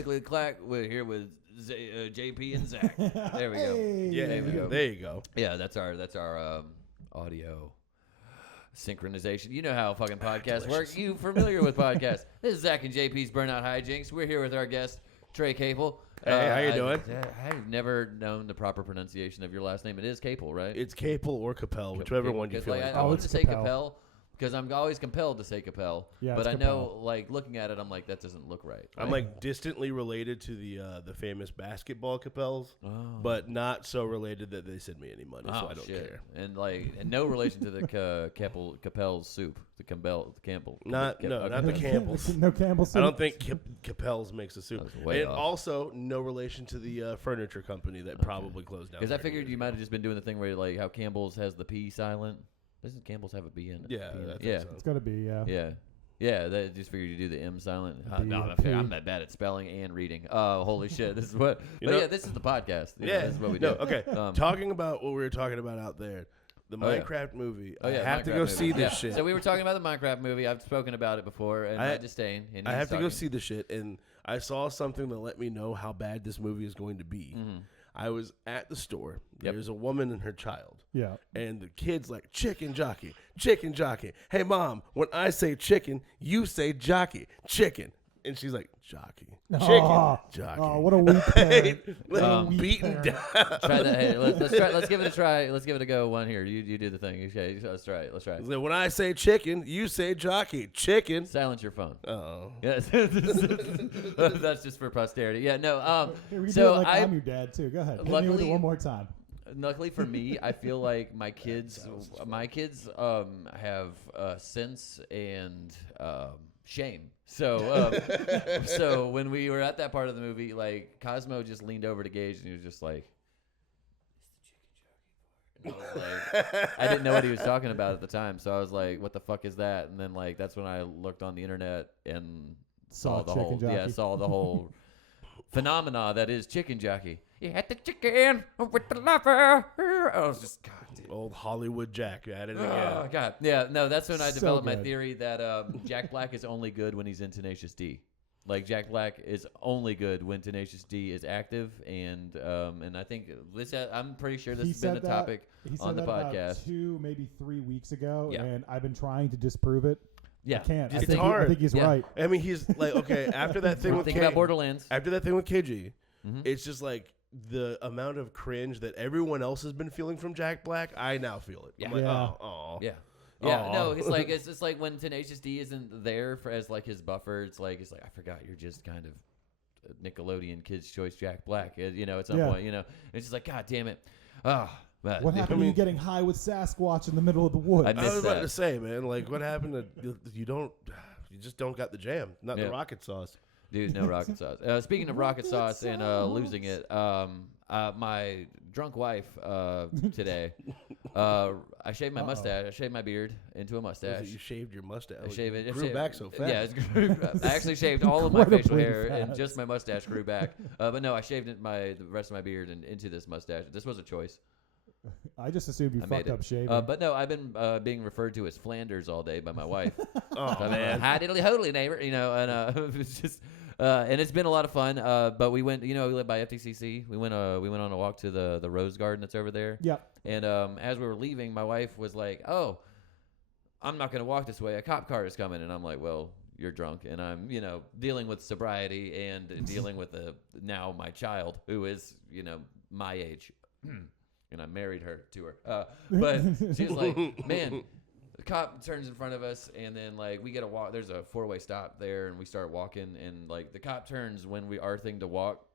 Click clack. We're here with JP and Zach. There we go. Yeah, there you go. Yeah, that's our audio synchronization. You know how fucking podcasts work. You familiar with podcasts? This is Zach and JP's Burnout Hijinks. We're here with our guest Trey Capel. Hey, how you doing? I've never known the proper pronunciation of your last name. It is Capel, right? It's Capel or Capel, whichever one you feel like. I wanted to say Capel because I'm always compelled to say Capel. Yeah, but I know, like, looking at it, I'm like, that doesn't look right. I'm like distantly related to the famous basketball Capels, but not so related that they send me any money, so I don't care. And no relation to the Capel's soup, the Campbell. Not the Campbell's. No Campbell soup. I don't think Capel's makes a soup. And off. Also, no relation to the furniture company that probably closed down. Because I figured you might have just been doing the thing where, like, how Campbell's has the P silent. Doesn't Campbell's have a B in it? Yeah, so. It's got to be, Yeah, that just figured you do the M silent. I'm that bad at spelling and reading. Oh, holy shit. This is what. This is the podcast. This is what we do. Okay. Talking about what we were talking about out there, the Minecraft movie. I have to go see this shit. So we were talking about the Minecraft movie. I've spoken about it before, and my disdain. And I have to go see the shit, and I saw something that let me know how bad this movie is going to be. Mm-hmm. I was at the store. There's a woman and her child. Yeah. And the kid's like, chicken jockey, chicken jockey. Hey, Mom, when I say chicken, you say jockey, chicken. And she's like, jockey, chicken, jockey. Oh, what a weak parent. Beaten down. Try that. Hey, let's give it a try. Let's give it a go. One here. You do the thing. Okay, let's try it. So when I say chicken, you say jockey, chicken. Silence your phone. Oh. Yes. That's just for posterity. Yeah, no. I'm your dad, too. Go ahead. Hit me with it one more time. Luckily for me, I feel like my kids have sense and shame. So when we were at that part of the movie, like, Cosmo just leaned over to Gage and he was just like, I didn't know what he was talking about at the time, so I was like, what the fuck is that? And then, like, that's when I looked on the internet and saw the whole phenomena that is chicken jockey. You had the chicken with the lover. I was just, God, dude. Old Hollywood Jack at it again. Oh, God. Yeah, no, that's when I developed my theory that Jack Black is only good when he's in Tenacious D. Like, Jack Black is only good when Tenacious D is active, and I think I'm pretty sure this has been a topic on the podcast. About 2, maybe 3 weeks ago, and I've been trying to disprove it. Yeah, I can't. It's hard. I think he's right. I mean, he's like, okay, after that thing with about Borderlands. After that thing with KG, it's just like the amount of cringe that everyone else has been feeling from Jack Black. I now feel it. Yeah. I'm like, oh. Yeah. Yeah, no, it's just like when Tenacious D isn't there as like his buffer. It's like I forgot you're just kind of Nickelodeon Kids Choice Jack Black. You know, at some point, you know, it's just like, God damn it. Oh, man. What happened to you getting high with Sasquatch in the middle of the woods? I was about to say, man, like, what happened to you just don't got the jam, not the rocket sauce. Dude, no rocket sauce. Speaking of rocket sauce and losing it, my drunk wife today, I shaved my mustache. I shaved my beard into a mustache. You shaved your mustache. I shaved it. It grew back so fast. Yeah, it grew. I actually shaved all of my facial hair and just my mustache grew back. But no, I shaved the rest of my beard and into this mustache. This was a choice. I just assumed you fucked up shaving. But no, I've been being referred to as Flanders all day by my wife. Man. Hi diddly holy neighbor, you know, and it's just. And it's been a lot of fun. But we went, we live by FTCC. We went on a walk to the Rose Garden that's over there. Yeah. And as we were leaving, my wife was like, "Oh, I'm not going to walk this way. A cop car is coming." And I'm like, "Well, you're drunk." And I'm, dealing with sobriety and dealing with now my child who is, my age. And I married her to her. But she's like, "Man." The cop turns in front of us, and then, like, we get a walk. There's a 4-way stop there, and we start walking, and, like, the cop turns when our thing to walk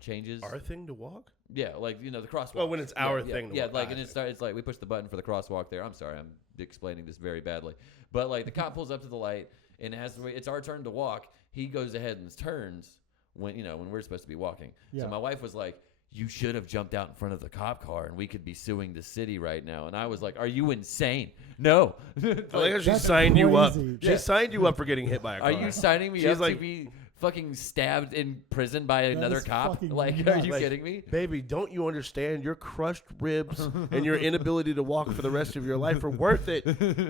changes. Our thing to walk? Yeah, like, the crosswalk. Well, when it's our thing to walk. Yeah, like, and it's like we push the button for the crosswalk there. I'm sorry, I'm explaining this very badly. But, like, the cop pulls up to the light, and it's our turn to walk. He goes ahead and turns when we're supposed to be walking. Yeah. So my wife was like, "You should have jumped out in front of the cop car and we could be suing the city right now." And I was like, "Are you insane?" No. I like how she signed you up. She signed you up for getting hit by a car. Are you signing me up to be fucking stabbed in prison by another cop. Like, are you kidding me? Baby, don't you understand? Your crushed ribs and your inability to walk for the rest of your life are worth it.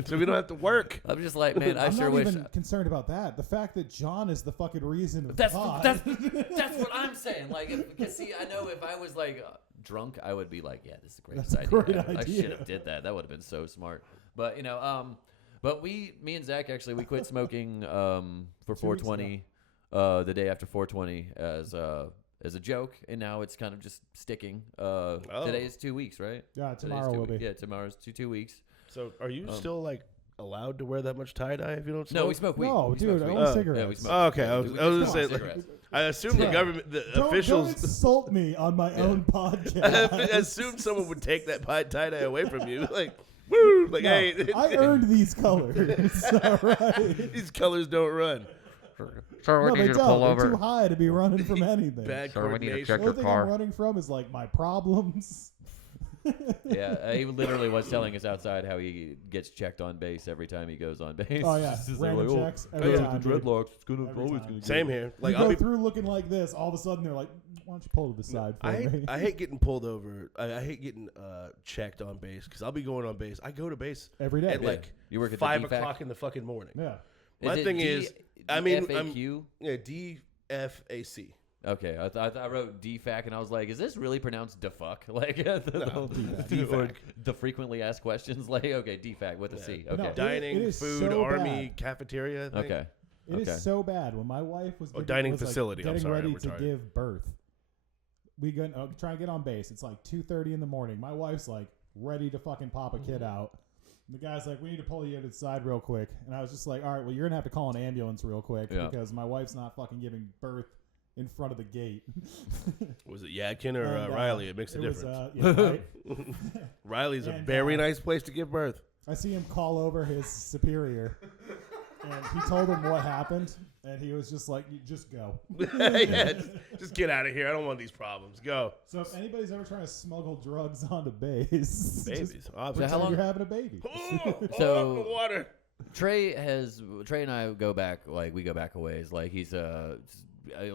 So we don't have to work. I'm just like, man, I I'm sure not wish. even concerned about that. The fact that John is the fucking reason of That's pod. that's what I'm saying. Like, because see, I know if I was like drunk, I would be like, yeah, this is the greatest That's a great I idea. should have did that. That would have been so smart. But but me and Zach actually we quit smoking for 420 the day after 420 as a joke, and now it's kind of just sticking. Today is 2 weeks, right? Yeah, tomorrow will be. Yeah, tomorrow's 2 weeks. So are you still like allowed to wear that much tie-dye if you don't smoke? No, we smoke weed. No, We dude, smoke I weed. want cigarettes. Yeah, we smoke. Oh, okay, I was We gonna smoke say, like, cigarettes. I assume the government, the Don't officials. insult me on my own podcast. I assumed someone would take that tie-dye away from you. Like, woo! Like, No, hey, I earned these colors. All right. these colors don't run. Sir, No, they don't. They're too high to be running from anything. Bad Sir, we need to coordination. check The your only thing car. I'm running from is like my problems. Yeah, he literally was telling us outside how he gets checked on base every time he goes on base. Oh yeah, It's just random like, checks every time. dude. dreadlocks. It's gonna Every always time. gonna Same here. Like, You I'll go be. through looking like this, all of a sudden they're like, "Why don't you pull to the side for me?" I hate getting pulled over. I hate getting checked on base because I'll be going on base. I go to base Every day. at like You work at 5 the DFAC? o'clock in the fucking morning. Yeah. My thing is, I mean, I'm FAQ? yeah, DFAC. Okay, I wrote DFAC and I was like, is this really pronounced defuck? Like DFAC. or the frequently asked questions? Like, okay, DFAC with a C. No, Okay, it Dining, is food, so army, bad. cafeteria. Thing. okay. It is so bad. When my wife was, dining was, like, facility. I'm getting sorry, I'm ready to retarded. give birth, we go try to get on base. It's like 2:30 in the morning. My wife's like ready to fucking pop a kid out. And the guy's like, "We need to pull you to the side real quick." And I was just like, "All right, well, you're gonna have to call an ambulance real quick because my wife's not fucking giving birth in front of the gate." Was it Yadkin or And, Riley? It makes a it was, difference. yeah, right? Riley's a and, very nice place to give birth. I see him call over his superior, and he told him what happened, and he was just like, "You just go." Yeah, just get out of here. I don't want these problems. Go. So if anybody's ever trying to smuggle drugs onto base, Babies. just So how pretend long- you're having a baby. So- the water. Trey and I go back, like, we go back a ways. Like, he's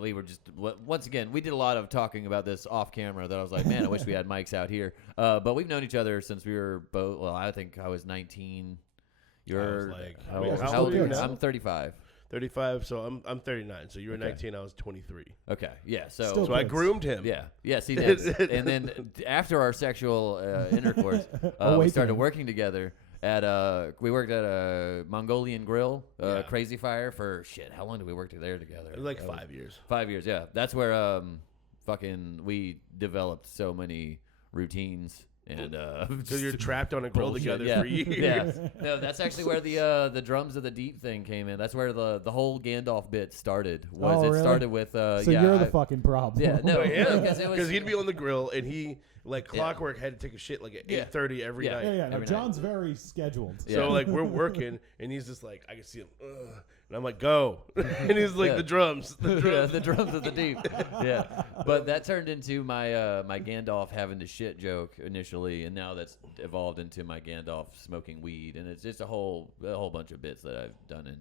we were just, once again, we did a lot of talking about this off camera that I was like, man, I wish we had mics out here. But we've known each other since we were both, well, I think I was 19. You're, how old are you now? I'm 35. 35, so I'm 39. So you were 19, I was 23. Okay, yeah. Still So I kids. groomed him. Yeah. Yes, he did. And then after our sexual intercourse, we Awakening. started working together at we worked at a Mongolian Grill, Yeah. Crazy Fire for shit. How long did we work there together? It was like 5 years. 5 years, yeah. That's where fucking we developed so many routines and So you're trapped on a grill bullshit. together Yeah. for years. Yeah. No, that's actually where the drums of the deep thing came in. That's where the whole Gandalf bit started. Was Oh, it really? started with So yeah, you're the fucking problem. yeah, no, Yeah, because it was because he'd be on the grill and he like clockwork had to take a shit like at Yeah. 8:30 every Yeah. night. Yeah, yeah. No, Every John's very scheduled. Yeah. So like we're working and he's just like I can see him, and I'm like go, and he's like Yeah. the drums, the yeah, drums. the drums of the deep. Yeah, but that turned into my my Gandalf having to shit joke initially, and now that's evolved into my Gandalf smoking weed, and it's just a whole bunch of bits that I've done in.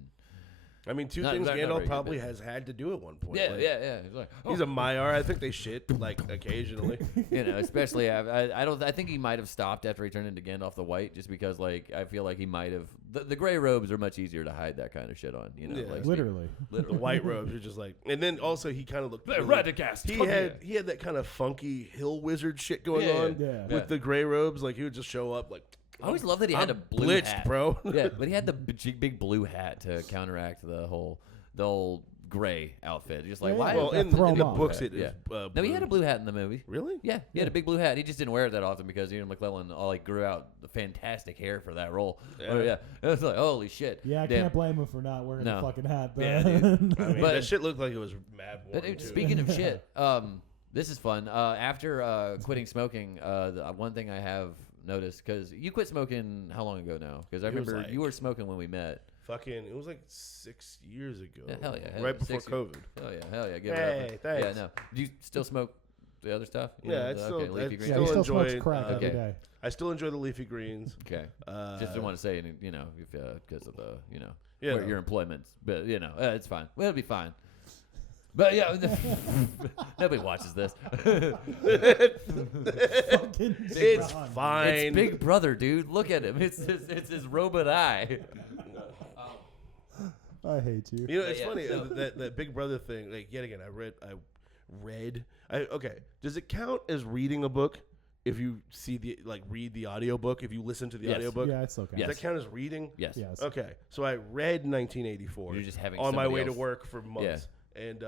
I mean, two Not- things not very Gandalf good probably bit. has had to do at one point. Yeah, Like, yeah. It's like, He's a Maiar. I think they shit like occasionally. you know, especially I think he might have stopped after he turned into Gandalf the White, just because like I feel like he might have the gray robes are much easier to hide that kind of shit on. You know, Yeah. like Literally. The white robes are just like, and then also he kind of looked. Radicast. He had that kind of funky hill wizard shit going Yeah, on yeah. with the gray robes. Like he would just show up like. I always loved that he had a blue blitzed, hat, bro. Yeah, but he had the big blue hat to counteract the whole gray outfit. Just like Yeah, why? yeah. Well, Yeah, in throw the him off. books it is. Yeah. No, he blue. had a blue hat in the movie. Really? Yeah, he had a big blue hat. He just didn't wear it that often because Ian McClellan grew out the fantastic hair for that role. Yeah. Yeah, it was like holy shit. Yeah, I Damn. can't blame him for not wearing No. the fucking hat. Yeah, Then. dude. I mean, But- that shit looked like it was mad warm. But, dude, too. speaking of shit, this is fun. After quitting smoking, the one thing I have noticed, because you quit smoking how long ago now? Because I It was remember like- you were smoking when we met. Fucking, it was like 6 years ago. Yeah, hell yeah, Right before 6 years. COVID. Hell yeah, give Hey, it up. thanks. Yeah, no. Do you still smoke the other stuff? You Yeah, know, it's the- still- okay, leafy it's greens. Yeah, Still he still smokes enjoy, crack every okay. day. I still enjoy the leafy greens. Okay. Just didn't want to say any, you know, if because of the, Yeah. your employment, but you know, it's fine. Well, it'll be fine. But yeah, nobody watches this. Fucking It's John. fine. It's Big Brother, dude. Look at him. It's his robot eye. I hate you. You know, it's Yeah, funny so- that Big Brother thing. Like yet again, I read. Okay, does it count as reading a book if you read the audiobook? If you listen to the Yes. audiobook, Yeah, it's okay. Yes. does that count as reading? Yes. Yes. Okay, so I read 1984. You're just having on my somebody way to else- work for months, and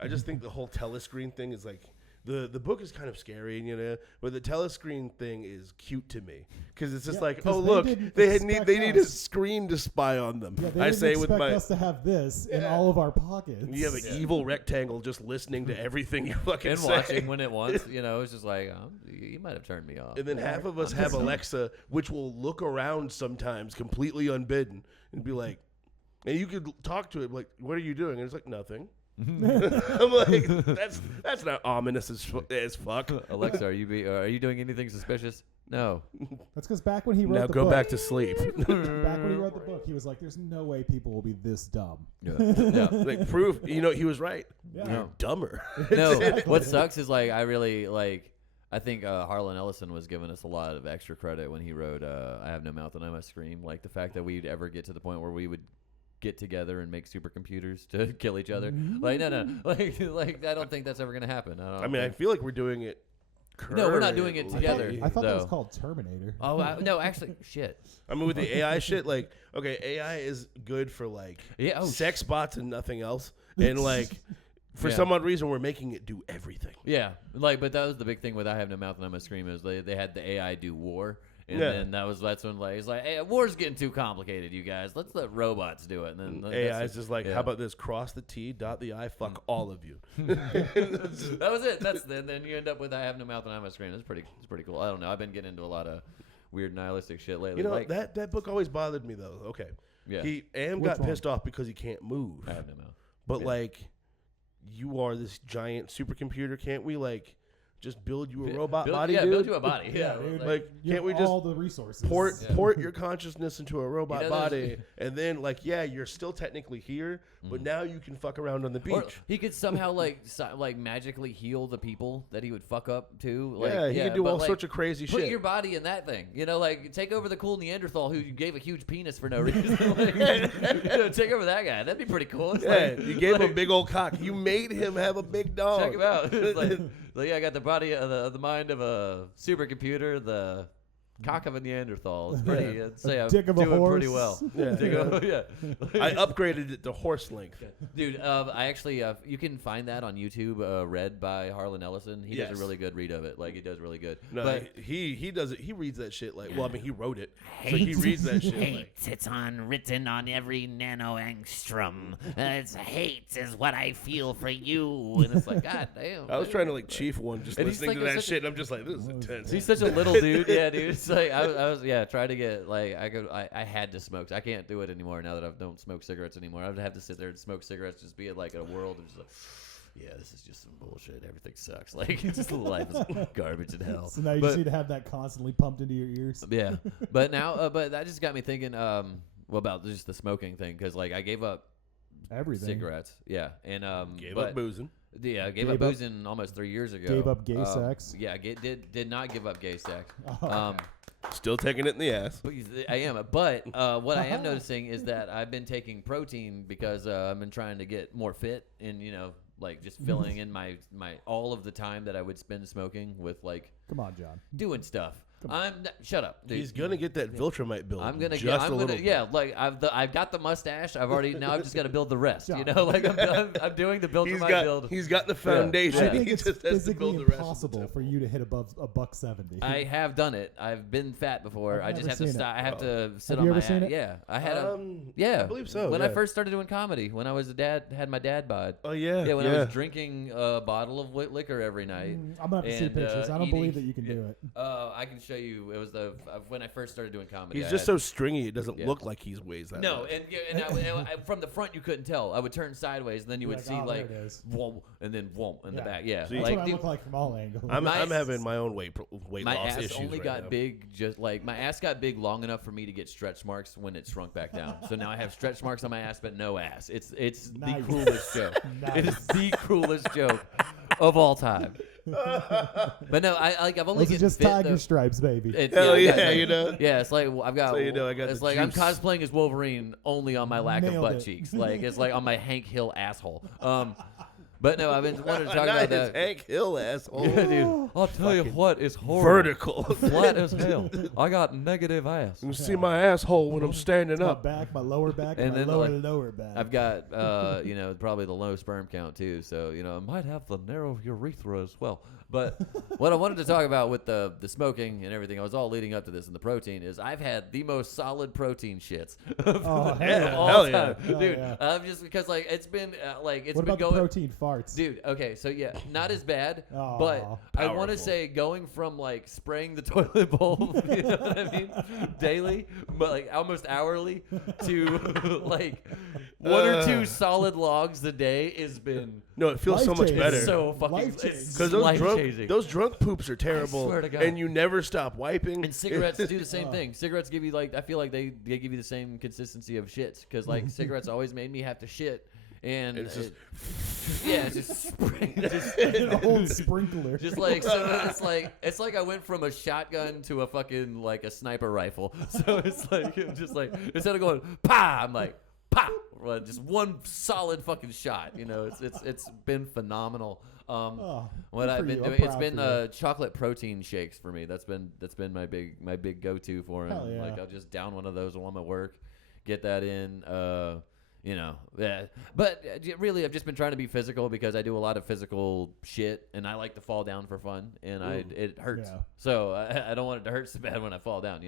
I just think the whole telescreen thing is like. The book is kind of scary, you know, but the telescreen thing is cute to me because it's just Yeah, like, 'cause oh they look, didn't they expect need a us. screen to spy on them. Yeah, they I didn't say with expect my us to have this in Yeah. all of our pockets. you have an evil rectangle just listening to everything you fucking And say. watching when it wants, you know, it's just like, you might have turned me off. And then half of us have Alexa, which will look around sometimes completely unbidden and be like, and you could talk to it like, "What are you doing?" And it's like, "Nothing." I'm like, that's not ominous as fuck. Alexa, are you doing anything suspicious? No. That's because back when he wrote Now the go book, back to sleep. back when he wrote the book, he was like, "There's no way people will be this dumb." Yeah. Like proof, you know, he was right. Yeah. You're No. dumber. No. Exactly. What sucks is like I think Harlan Ellison was giving us a lot of extra credit when he wrote "I Have No Mouth and I Must Scream." Like the fact that we'd ever get to the point where we would get together and make supercomputers to kill each other. Like no, like I don't think that's ever gonna happen. I mean, I feel like we're doing it. No, we're not doing it currently. together. I thought that was though. called Terminator. No, actually, shit. I mean, with the AI shit, like, okay, AI is good for like Yeah, sex bots and nothing else, and like for Yeah. some odd reason we're making it do everything. Yeah, but that was the big thing with "I Have No Mouth and I Must Scream" is they had the AI do war, and Yeah. then that's when like it's like, hey, war's getting too complicated, you guys. Let's let robots do it. And then AI is just like, yeah. how about this? Cross the T, dot the I, fuck all of you. that was it. Then you end up with "I Have No Mouth and I Must Scream." It's pretty cool. I don't know. I've been getting into a lot of weird nihilistic shit lately. You know, like, that book always bothered me though. Okay, Yeah. Am Which got one? pissed off because he can't move. I have no mouth. But Yeah. like, you are this giant supercomputer. Can't we like just build you a robot body? Yeah, dude? build you a body. Yeah, dude. Like, You can't have we just all the resources? port your consciousness into a robot You know, there's- body, and then like, yeah, you're still technically here, but now you can fuck around on the Or beach. he could somehow like magically heal the people that he would fuck up too. Like, Yeah, he could do but, all like, sorts of crazy Put shit. your body in that thing. You know, like take over the cool Neanderthal who gave a huge penis for no reason. Like, you know, take over that guy. That'd be pretty cool. It's Yeah, like- you gave him a like, big old cock. You made him have a big dog. Check him out. It's like, yeah, I got the body of the mind of a supercomputer, the cock of a Neanderthal. It's pretty. I'd say I'm dick of a doing pretty horse. well. Yeah. Dick of- yeah. I upgraded it to horse length. Dude, I actually you can find that on YouTube, read by Harlan Ellison. He does Yes. a really good read of it. Like he does really good. No, but he does it. He reads that shit like. Well, I mean, he wrote it, so he reads that shit. Like, Hate, it's written on every nanoangstrom. It's hate is what I feel for you. and it's like, God damn. I was trying to like chief one, just And he's listening like to that such a- shit, and I'm just like, this is intense. He's such a little dude. Yeah, dude. It's like I was trying to get like I had to smoke. I can't do it anymore now that I don't smoke cigarettes anymore. I would have to sit there and smoke cigarettes, just be in like a world of just like, yeah, this is just some bullshit. Everything sucks. Like it's just life is garbage and hell. So now you But- just need to have that constantly pumped into your ears. Yeah, but now, but that just got me thinking. Well, about just the smoking thing because like I gave up Everything. cigarettes. Yeah, and Gave but, up boozing. Yeah, I gave Gave up up- boozing almost 3 years ago. Gave up gay sex? Yeah, did not give up gay sex. Oh, Still taking it in the ass. But I am. But what I am noticing is that I've been taking protein because I've been trying to get more fit and like just filling in my all of the time that I would spend smoking with like Come on, John. doing stuff. Shut up, dude. He's gonna get that Viltrumite build. I'm gonna just get. a I'm little gonna. bit. Yeah, like I've got the mustache. I've already. Now I've just got to build the rest. You John. know, like I'm doing the build He's for my got build. he's got the foundation. Yeah. I think He it's just has to build physically the rest. impossible for you to hit above a $170. I have done it. I've been fat before. I've I just never have to seen it. stop. I have to sit Have on you my ever seen ass. it? Yeah, I had I believe so. When I yeah. first started doing comedy, when I was had my dad bod. Oh yeah. Yeah, when I was drinking a bottle of liquor every night. I'm gonna have to see and, pictures. I don't eating- believe that you can do it. I can show you. It was when I first started doing comedy. He's just so stringy. It doesn't Yeah. look like he weighs that No, much. and from the front you couldn't tell. I would turn sideways, and then you would see there like, it is. whoom, and then whoom in the back. Yeah, See? That's like what I dude, look like from all angles. I'm My- having my own weight my loss ass issues only right got now. big, just like my ass got big long enough for me to get stretch marks when it shrunk back down. So now I have stretch marks on my ass, but no ass. It's the Nice. cruelest joke. It is Nice. the cruelest joke of all time. But no, I've only Those are get just fit, tiger though. stripes, baby. It's, Hell I got, yeah, like- you know? Yeah, it's like I've got. So you know I got it's the like I'm juice. cosplaying as Wolverine only on my lack of Nailed butt it. cheeks. Like it's like on my Hank Hill asshole. But no, I've been wanting to talk Not about his that. Hank Hill asshole. Yeah, dude. I'll tell you what is horrible. Vertical. Flat as hell. I got negative ass. You see my asshole when I'm standing my up. back, my lower back, And and my then, lower back. I've got, probably the low sperm count too. So, I might have the narrow urethra as well. But what I wanted to talk about with the smoking and everything, I was all leading up to this, and the protein is I've had the most solid protein shits of Oh, hell Yeah, yeah. all hell time, yeah. Oh, dude. yeah. Just because it's been it's What been about going. the protein farts? Dude, okay, so yeah, not as bad, Aw. but I want to Powerful. say going from spraying the toilet bowl, you know what I mean, daily, but almost hourly, to one or two solid logs a day has been No, it feels so much Life-changing. better. so fucking Life-changing. it's Because life those changing. those drunk poops are terrible, swear to God. and you never stop wiping. And cigarettes do the same thing. Cigarettes give you I feel like they give you the same consistency of shits because cigarettes always made me have to shit, and It's just- it's just spray, just An old sprinkler. Just so it's like I went from a shotgun to a fucking a sniper rifle. So it's like instead of going pa, I'm like pa, well, just one solid fucking shot. It's been phenomenal. Oh, What good I've for been you. I'm doing, it's proud been for you. chocolate protein shakes for me. That's been my big go-to for him. Hell yeah. I'll just down one of those while I'm at work, get that in. Yeah. But really, I've just been trying to be physical because I do a lot of physical shit, and I like to fall down for fun, and it hurts. Yeah. So I don't want it to hurt so bad when I fall down.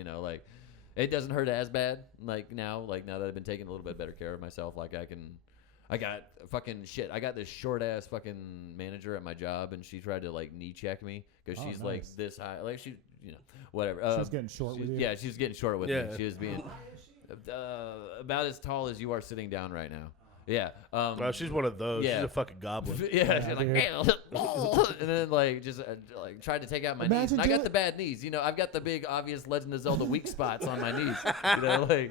It doesn't hurt as bad now that I've been taking a little bit better care of myself. I got fucking shit. I got this short ass fucking manager at my job, and she tried to knee check me because Oh, she's nice. this high. She, whatever. She was getting short with you? Yeah, she was getting short with me. Yeah. She was being about as tall as you are sitting down right now. Yeah. Well, she's one of those. Yeah. She's a fucking goblin. Yeah, Yeah, she's dude. and then just tried to take out my knees. Imagine And I got doing- the bad knees. I've got the big obvious Legend of Zelda weak spots on my knees.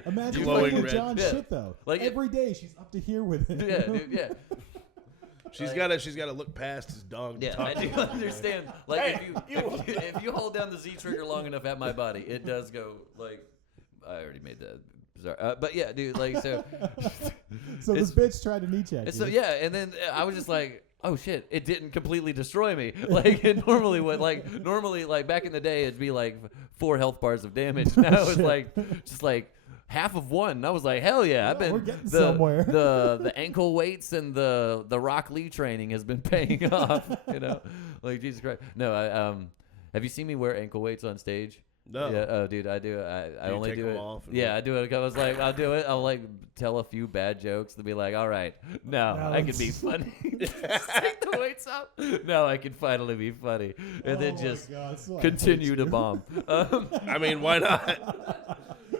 Imagine glowing fucking red. John Yeah. shit though. Like, Every day she's up to here with it. Yeah, dude, yeah. She's gotta look past his dog. To Yeah, talk I to do him. understand. If you hold down the Z trigger long enough at my body, it does go I already made that. Sorry. But yeah, dude, so. So this bitch tried to knee check you. So yeah, and then I was just like, oh shit, it didn't completely destroy me. It normally would. Normally back in the day, it'd be 4 health bars of damage. Now it's just half of one. And I was like, hell yeah, I've Yeah, been we're getting somewhere. the ankle weights and the Rock Lee training has been paying off. Jesus Christ. No, have you seen me wear ankle weights on stage? No. Yeah, oh, dude, I do. I you only take do them it. off and Yeah, I do it. I was like, I'll do it. I'll tell a few bad jokes to be like, all right, now Now I can be let's- funny. Take the weights up. Now I can finally be funny, and then Oh my just God, that's why I continue hate to you. bomb. I mean, why not?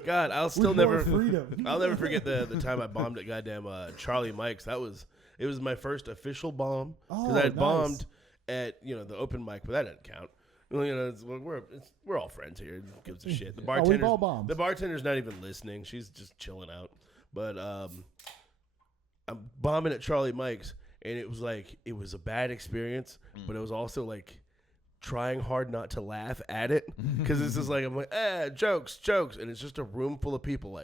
God, I'll still With more never. freedom. I'll never forget the time I bombed at goddamn Charlie Mike's. It was my first official bomb because Oh, I had nice. bombed at the open mic, but that didn't count. We're all friends here. Who gives a shit? The we've bartender's all bombed. The bartender's not even listening. She's just chilling out. But I'm bombing at Charlie Mike's, and it was a bad experience, but it was also trying hard not to laugh at it because it's just I'm jokes, and it's just a room full of people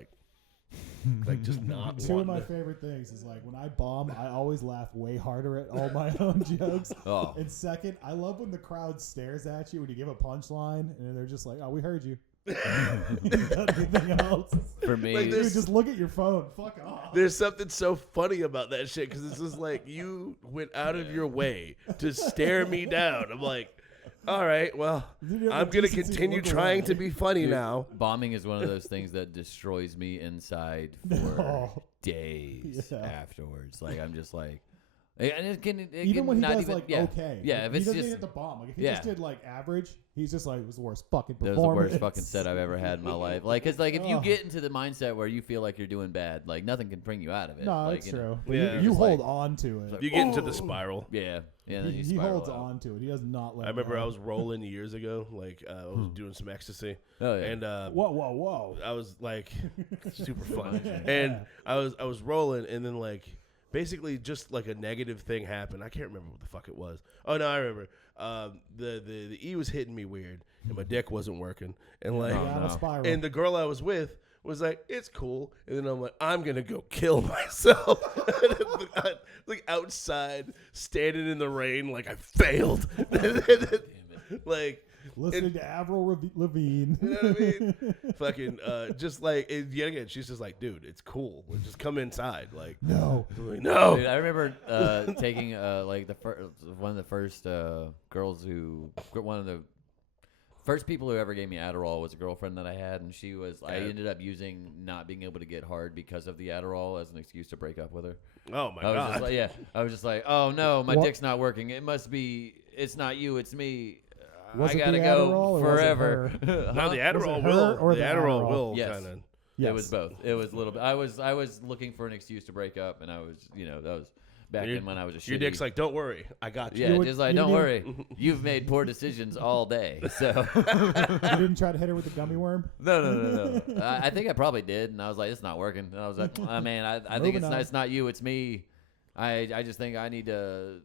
just not Two of wanting my to. favorite things is when I bomb, I always laugh way harder at all my own jokes. Oh. And second, I love when the crowd stares at you when you give a punchline and they're just like, "Oh, we heard you." You got anything else? For me, Like Dude, this- just look at your phone. Fuck off. There's something so funny about that shit because it's just you went out of your way to stare me down. I'm like, all right, well, You have the I'm gonna decency to continue look trying around. to be funny Dude, now. bombing is one of those things that destroys me inside for Oh. days Yeah. afterwards. I'm just And it can Even can when he not does even, like yeah. okay, Yeah, like, if he it's doesn't just hit the bomb. Like if he yeah. just did like average, he's just like it was the worst fucking that performance. was the worst fucking set I've ever had in my life. Like, cause like if you Ugh. get into the mindset where you feel like you're doing bad, like nothing can bring you out of it. No, like, it's you know. true. But Yeah. you Just hold like- on to it. You get into the spiral. Yeah, yeah. And then you He spiral holds out. on to it. He does not let. I remember go. I was rolling years ago. Like I was doing some ecstasy, Oh yeah. and Whoa! I was like super fun, and I was rolling, and then like basically just like a negative thing happened. I can't remember what the fuck it was. Oh no, I remember. The E was hitting me weird, and my dick wasn't working, and like, Down no. a spiral. and the girl I was with was like, "It's cool," and then I'm like, "I'm gonna go kill myself." Like outside, standing in the rain, like I failed. Like. Listening to Avril Lavigne. You know what I mean? Fucking, just like, yet again, she's just like, dude, it's cool. We'll just come inside. Like, No. I'm like, no. Dude, I remember taking like one of the first girls who one of the first people who ever gave me Adderall was a girlfriend that I had, and she was I ended up using not being able to get hard because of the Adderall as an excuse to break up with her. Oh my I was god. just like, yeah, I was just like, oh no, my What? dick's not working. It must be. It's not you. It's me. Was I it gotta the go Adderall or was it forever. her? No, the Huh? Adderall her will. or The the Adderall Adderall? will Yes. kind of. Yes. It was both. It was a little bit. I was looking for an excuse to break up, and I was, that was back Your- then when I was a shitty. Your dick's like, don't worry, I got you. yeah, would- just like, you don't didn't- worry, you've made poor decisions all day. So You didn't try to hit her with the gummy worm? no. I think I probably did, and I was like, it's not working. And I was like, oh, man, I think Moving on. it's not you, it's me. I just think I need to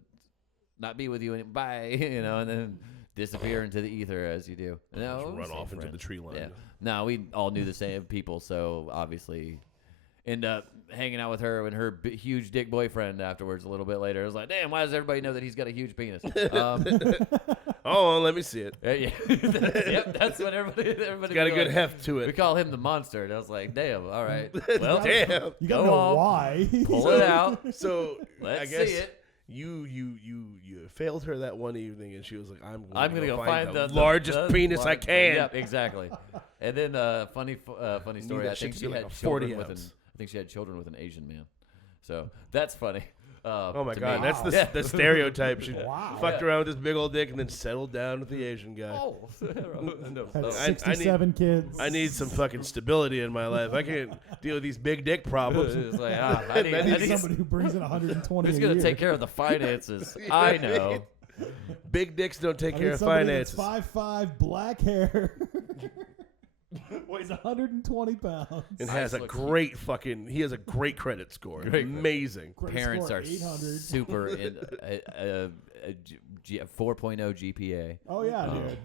not be with you and bye, and then disappear into the ether as you do. No, Just run same off into friend. the tree line. Yeah. No, we all knew the same people, so obviously end up hanging out with her and her huge dick boyfriend afterwards a little bit later. I was like, damn, why does everybody know that he's got a huge penis? Oh, let me see it. Yeah. Yep, that's what everybody Got a be good like. heft to We it. call him the monster, and I was like, damn, all right. Well, Damn. You Go gotta know on. why. pull it out. So Let's I guess see it. you failed her that one evening, and she was like, I'm gonna go find the largest penis I can. Yep, exactly. And then funny story. that I shit think to she be like had a 40 children with an. ounce. I think she had children with an Asian man. So that's funny. Oh my to god, me. that's the, Yeah. the stereotype. She Wow. fucked around with this big old dick and then settled down with the Asian guy. Oh, no. Had Oh. 67 kids. I need some fucking stability in my life. I can't deal with these big dick problems. It's like, I need somebody who brings in 120 who's a gonna year. take care of the finances? I know. Big dicks don't take I care need of somebody finances. that's 5'5", black hair, weighs 120 pounds. And I has just a look- great fucking. He has a great credit score. Great credit. Amazing. Credit Parents score are 800. super in a 4.0 GPA. Oh yeah, dude.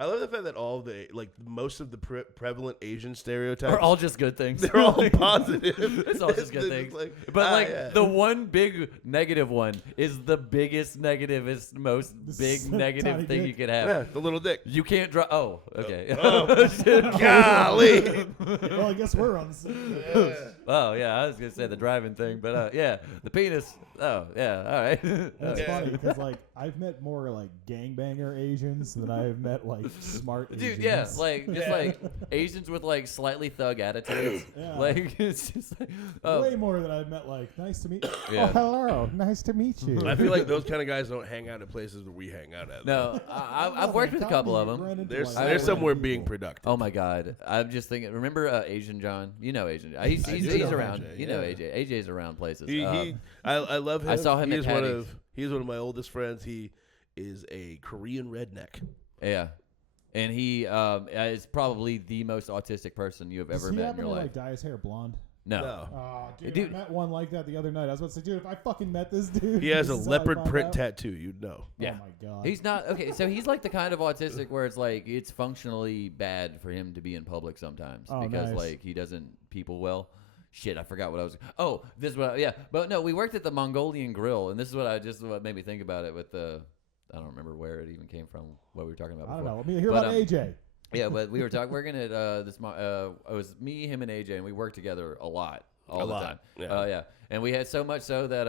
I love the fact that all the most of the prevalent Asian stereotypes Are all just good things. they're all positive. It's all just good They're things. like, But yeah. the one big negative one is the biggest negativest, most big tiny negative thing dick. you could have. Yeah, the little dick. You can't drive. Oh, okay. Golly. Well, I guess we're on the same page. Oh yeah, I was gonna say the driving thing, but yeah, the penis. Oh yeah, all right. That's Yeah. funny because like I've met more like gangbanger Asians than I have met like smart Dude, Asians. yeah, like just like Asians with like slightly thug attitudes. Yeah. Like it's just like, oh way more than I've met like nice to meet. Yeah. Oh hello, nice to meet you. I feel like those kind of guys don't hang out at places where we hang out at. no, I've worked with a couple of them. There's like somewhere people. being productive. Oh my God! I'm just thinking. Remember Asian John? You know Asian. He's I do know around. AJ, You know yeah. AJ. AJ's around places. I love him. I saw him He at is one Patty's. of he's one of my oldest friends. He is a Korean redneck. Yeah, and he is probably the most autistic person you have Does ever he met in happen your to life. like dye his hair blonde? No. Oh, dude, Dude. I met one like that the other night. I was about to say, dude, if I fucking met this dude, He has a this is how I leopard found print out. tattoo. You'd know. Yeah. Oh my god. He's not okay. So he's like the kind of autistic where it's like it's functionally bad for him to be in public sometimes Oh, because nice. like he doesn't people well. Shit, I forgot what I was. Oh, this is what. Yeah, but no, we worked at the Mongolian Grill, and this is what made me think about it. With the, I don't remember where it even came from. What we were talking about. I don't before. know. Let me hear But, about AJ. Yeah, but we were working at this. It was me, him, and AJ, and we worked together a lot, all A the lot, time. yeah. Yeah, and we had so much so that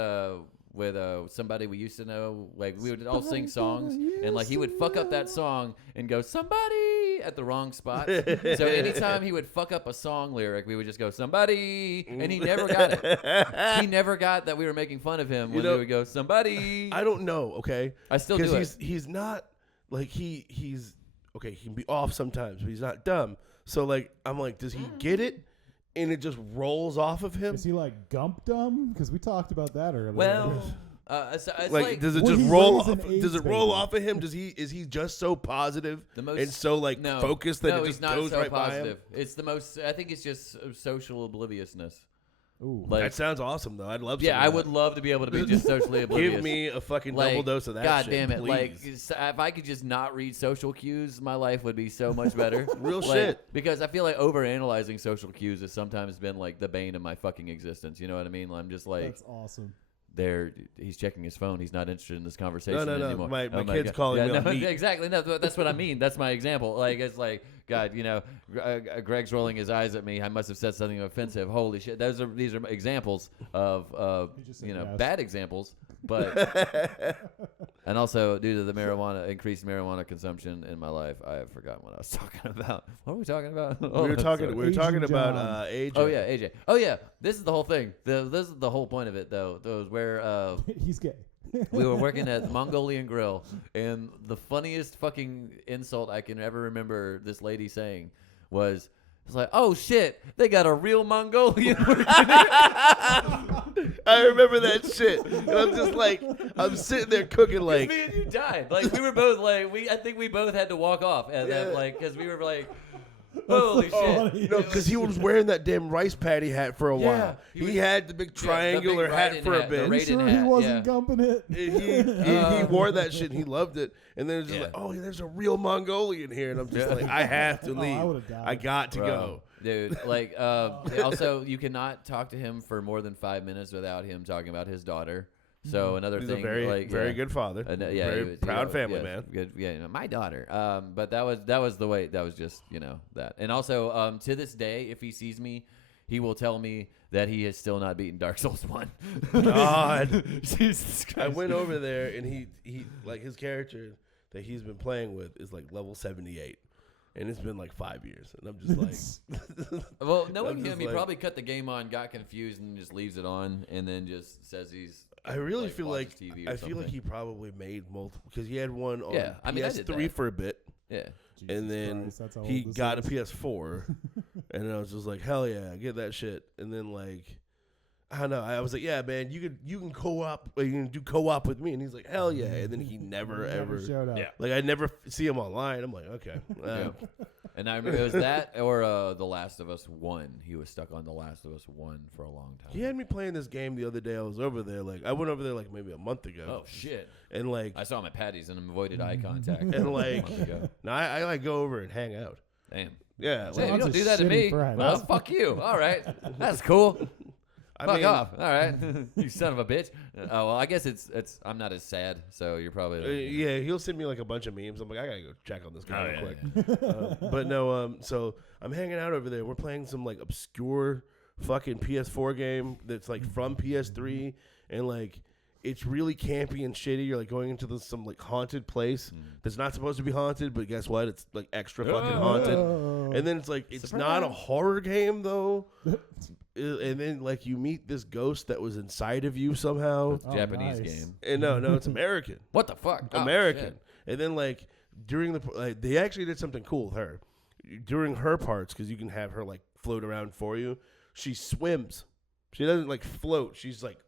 with somebody we used to know. Like we would all sing songs, and like he would fuck up that song and go somebody at the wrong spot. So anytime he would fuck up a song lyric, we would just go somebody, and he never got it. He never got that we were making fun of him when we would go somebody. I don't know. Okay, I still do it. He's not like he's okay. He can be off sometimes, but he's not dumb. So like I'm like, does he get it? And it just rolls off of him. Is he like Gump dumb? Because we talked about that earlier. Well, it's like, does it Well, just he roll raised off? an AIDS Does it roll baby. off of him? Is he just so positive and so like no, focused that no, it he's just not goes so right positive. It's the most. I think it's just social obliviousness. Ooh. by him? Like, That sounds awesome though. I'd love. yeah, some I of would that. love to be able to be just socially oblivious. Give me a fucking Like, double dose of that. God shit, damn it! Like, please. if I could just not read social cues, my life would be so much better. Real Like, shit. Because I feel like overanalyzing social cues has sometimes been like the bane of my fucking existence. You know what I mean? I'm just like, That's awesome. he's checking his phone. He's not interested in this conversation No. anymore. My Oh kid's God. calling me no, on meat. exactly. No, that's what I mean. That's my example. Like, it's like, God, Greg's rolling his eyes at me. I must have said something offensive. Holy shit. These are examples of, He just said yes. bad examples. But, and also due to the increased marijuana consumption in my life, I have forgotten what I was talking about. What were we talking about? We were talking Asian about John. AJ. Oh yeah, AJ. Oh yeah, this is the whole thing. This is the whole point of it, though. Those where He's gay. we were working at the Mongolian Grill, and the funniest fucking insult I can ever remember this lady saying was, "It's like, oh shit, they got a real Mongolian." I remember that shit. And I'm just like, I'm sitting there cooking like. Me and you died. Like we were both like I think we both had to walk off at that, Yeah. like because we were like, holy shit. No, because he was wearing that damn rice patty hat for a while. He had the big triangular hat for a bit. the Raiden Sure, he hat, wasn't yeah. gumping it. He wore that shit and he loved it. And then it was just Yeah. like, oh, there's a real Mongolian here. And I'm just like, I have to Oh, leave. I would've died. I got to Bro, go. dude. Like, also, you cannot talk to him for more than 5 minutes without him talking about his daughter. So another He's thing, a very, like, very yeah. good father. Yeah, very he was, proud family yeah, man. Good, yeah, my daughter. But that was the way. That was just that. And also, to this day, if he sees me, he will tell me that he has still not beaten Dark Souls 1. God. Jesus Christ. I went over there and he like his character that he's been playing with is like level 78. And it's been like 5 years. And I'm just like. Well, I'm knowing just him, he like- probably cut the game on, got confused, and just leaves it on, and then just says he's. I really feel like watches TV or I feel like something. he probably made multiple because he had one on Yeah, I mean, I did PS3 that. for a bit, Yeah. Jesus and then Christ, that's how he old this got is. a PS4, and I was just like, hell yeah, get that shit. And then like, I don't know, I was like, yeah, man, you can co-op, you can do co-op with me, and he's like, hell yeah. And then he never ever showed up. Yeah. like I never see him online. I'm like, okay, Yeah. And I remember it was that or The Last of Us 1. He was stuck on The Last of Us 1 for a long time. He had me playing this game the other day. I was over there, like I went over there like maybe a month ago. Oh shit! And like, I saw him at Patty's and avoided eye contact. and like, a month ago. no, I like go over and hang out. Damn. Yeah, Hey, like, you don't a do that to shitty me. friend. Well, fuck you. All right, that's cool. I Fuck mean, off. All right, you son of a bitch. Oh well, I guess it's. I'm not as sad, so you're probably. yeah, he'll send me like a bunch of memes. I'm like, I gotta go check on this guy Oh, real yeah, quick. But no, so I'm hanging out over there. We're playing some like obscure fucking PS4 game that's like from PS3, and like it's really campy and shitty. You're like going into some like haunted place that's not supposed to be haunted, but guess what? It's like extra fucking haunted. Oh. And then it's like it's not a horror game though. And then like you meet this ghost that was inside of you somehow. Oh, Japanese nice. game. And no, it's American. What the fuck? Oh, American. shit. And then like during the like, they actually did something cool with her during her parts because you can have her like float around for you. She swims. She doesn't like float. She's like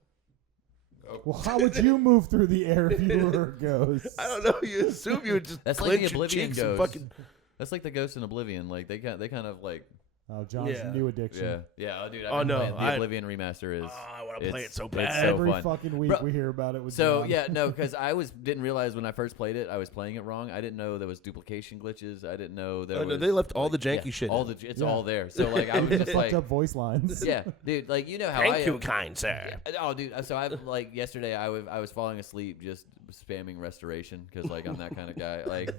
Well, how would you move through the air if you were a ghost? I don't know. You assume you would just That's like the clench your Oblivion cheeks and ghost. fucking. That's like the Ghost in Oblivion. Like they kind of like. Oh, John's Yeah. new addiction. Yeah. Oh, dude. Oh, I've been no, playing the I- Oblivion remaster is. I want to play it so it's bad. so Every fun. fucking week Bro, we hear about it with So John. yeah, no, because I didn't realize when I first played it, I was playing it wrong. I didn't know there was duplication glitches. I didn't know there Oh, no, was. they left all like, the janky yeah, shit All in. it's Yeah. all there. So like I was just fucked like, up voice lines. yeah, dude, like you know how I Thank you, am. kind sir. Oh, dude. So I like yesterday. I was falling asleep just spamming restoration because like I'm that kind of guy. Like,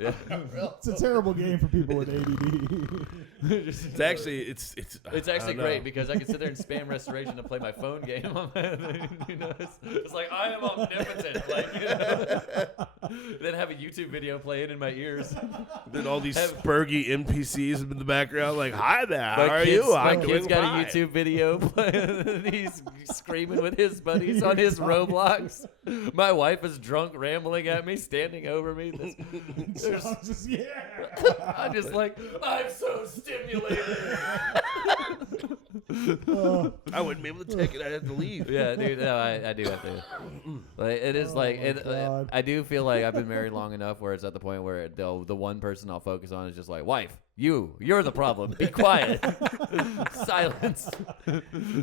yeah. It's a terrible game for people with ADD. It's actually it's actually great because I can sit there and spam restoration and play my phone game. You know, it's like I am omnipotent. Like, then have a YouTube video playing in my ears. Then all these spurgy NPCs in the background, like, "Hi there, how are you? My I'm kid's doing got fine." a YouTube video playing. He's screaming with his buddies on his Roblox. My wife is drunk, rambling at me, standing over me. I'm just like, I'm so stimulated. I wouldn't be able to take it. I'd have to leave. Yeah, dude. No, I do have to. Like, it is like I do feel like I've been married long enough where it's at the point where the one person I'll focus on is just like, wife, you're the problem. Be quiet. Silence.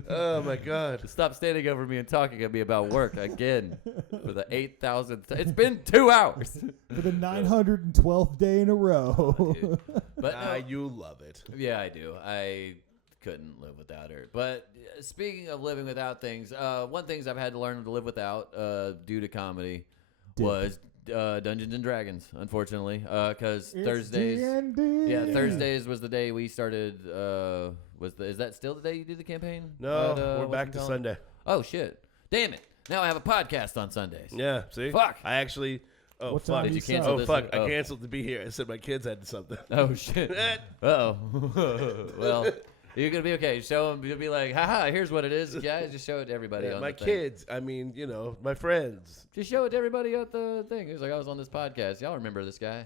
Oh my God. Stop standing over me and talking at me about work again for the 8,000th. It's been 2 hours. For the 912th day in a row. Dude. But no, You love it. yeah, I do. I couldn't live without her. But speaking of living without things, one things I've had to learn to live without due to comedy was Dungeons and Dragons, unfortunately, because Thursdays. DnD. Yeah, Thursdays was the day we started. Is that still the day you do the campaign? No, we're back to Sunday. Sunday. Oh shit! Damn it! Now I have a podcast on Sundays. Yeah, see? Fuck. I actually... Oh, What fuck. time Did do you start? cancel Oh, this? fuck. Oh. I canceled to be here. I said my kids had something. Oh shit! Uh-oh. Well, you're gonna be okay. Show them. You'll be like, haha. Here's what it is, guys. Just show it to everybody. Yeah, on my the thing. kids. I mean, my friends. Just show it to everybody at the thing. It was like I was on this podcast. Y'all remember this guy?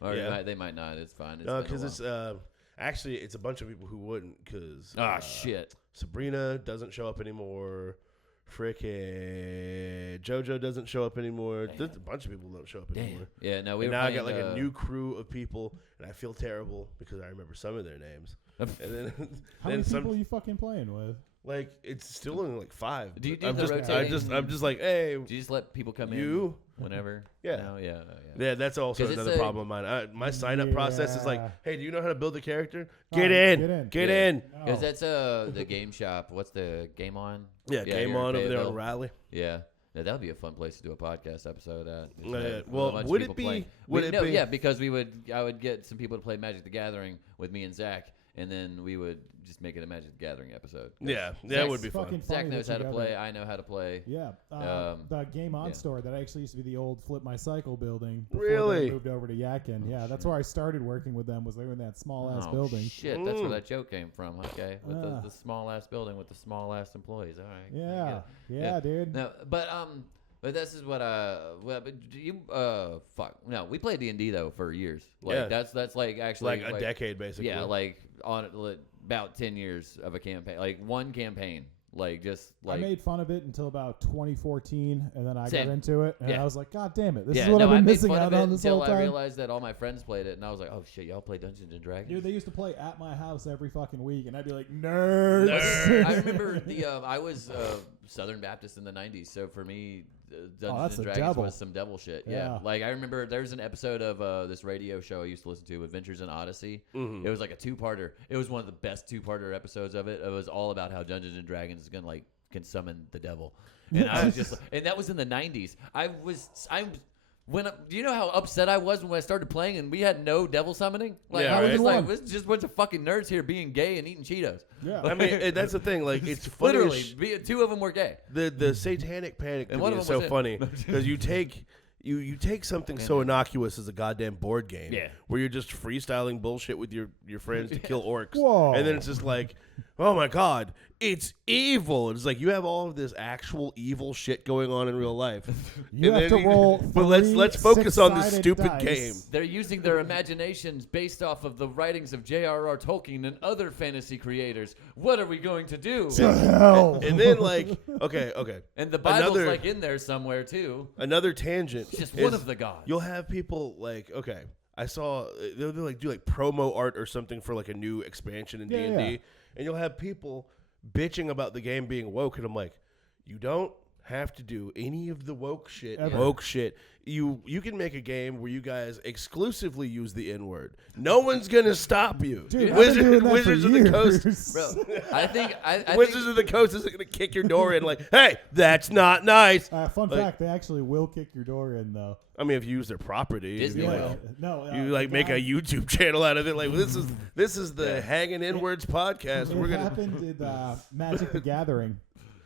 Or Yeah. they might not. It's fine. No, because because it's... actually, it's a bunch of people who wouldn't, because... Ah, shit. Sabrina doesn't show up anymore. Frickin' JoJo doesn't show up anymore. Damn. There's a bunch of people who don't show up anymore. Yeah, no, we And were now I playing, got like a new crew of people, and I feel terrible because I remember some of their names. And then, How many people are you fucking playing with? like, it's still only like 5. Do you do I'm the just, rotating- I'm just like, hey, Do you just let people come You? in whenever? Yeah. No? Yeah. yeah, that's also 'Cause it's another a- problem of mine. My sign up process is like, Yeah. hey, do you know how to build a character? Oh, Get in. Yeah. in. Because that's the game shop. What's the Game On? Yeah, Game here in On over there Fayetteville. on Raleigh. Yeah. Yeah, that would be a fun place to do a podcast episode at. Just Yeah. have a Well, bunch of would people it be- playing. would it be- Yeah, because I would get some people to play Magic the Gathering with me and Zach, and then we would just make it a Magic the Gathering episode. Yeah, that Zach's would be fucking fun. funny Zach knows that how you to got play. that. I know how to play. Yeah, the Game On yeah. store that actually used to be the old Flip My Cycle building. Before Really? They moved over to Yakin. Yeah, that's where I started working with them. Was they were in that small ass Oh, building? shit, that's where that joke came from. Okay, with Ah. the small ass building with the small ass employees. All right. I Yeah, get it. yeah, dude. No, but this is what but do you fuck no, we played D&D though for years. Like Yeah. that's like actually Like a decade, basically. Yeah, like on about 10 years of a campaign, like one campaign, like just like I made fun of it until about 2014, and then I Same. got into it, and Yeah. I was like, God damn it, this yeah, is what no, I've I been made missing fun out of it on this until whole I time. realized that all my friends played it, and I was like, oh shit, y'all play Dungeons and Dragons. Dude, they used to play at my house every fucking week, and I'd be like, nerds. I remember I was Southern Baptist in the 90s, so for me, Dungeons that's and the Dragons devil. was some devil shit. Yeah. Like I remember there was an episode of this radio show I used to listen to, Adventures in Odyssey. Mhm. It was like a 2-parter. It was one of the best 2-parter episodes of it. It was all about how Dungeons and Dragons is gonna can summon the devil, and I was just, and that was in the 90s. Do you know how upset I was when I started playing and we had no devil summoning? Like Yeah, I was right. just like, Won. this is just a bunch of fucking nerds here being gay and eating Cheetos. Yeah. I mean, that's the thing. Like, it's funny. as Literally, 2 of them were gay. The satanic panic to And me one of is them so was funny because you take you take something so innocuous as a goddamn board game, Yeah. where you're just freestyling bullshit with your friends to kill orcs, Whoa. and then it's just like, oh my god, it's evil. It's like you have all of this actual evil shit going on in real life. You And have then to roll. But let's three focus on this six-sided stupid dice. game. They're using their imaginations based off of the writings of J.R.R. Tolkien and other fantasy creators. What are we going to do? To hell. And then like, okay, And the Bible's Another- like in there somewhere too. another tangent. It's just is one of the gods. You'll have people like, okay, I saw they'll like do like promo art or something for like a new expansion in Yeah, D&D, yeah. and you'll have people bitching about the game being woke, and I'm like, you don't have to do any of the woke shit. Ever. Woke shit. You can make a game where you guys exclusively use the N-word. No one's gonna stop you. Dude, I've been doing that Wizards for of the Coast. years. Bro, I think Wizards of the Coast isn't gonna kick your door in like, hey, that's not nice. Fun Like- fact: they actually will kick your door in, though. I mean, if you use their property, Disney you will. like, No, you like make a YouTube channel out of it. Like this is the Yeah. Hanging N-Words podcast. It We're gonna. happened in Magic the Gathering.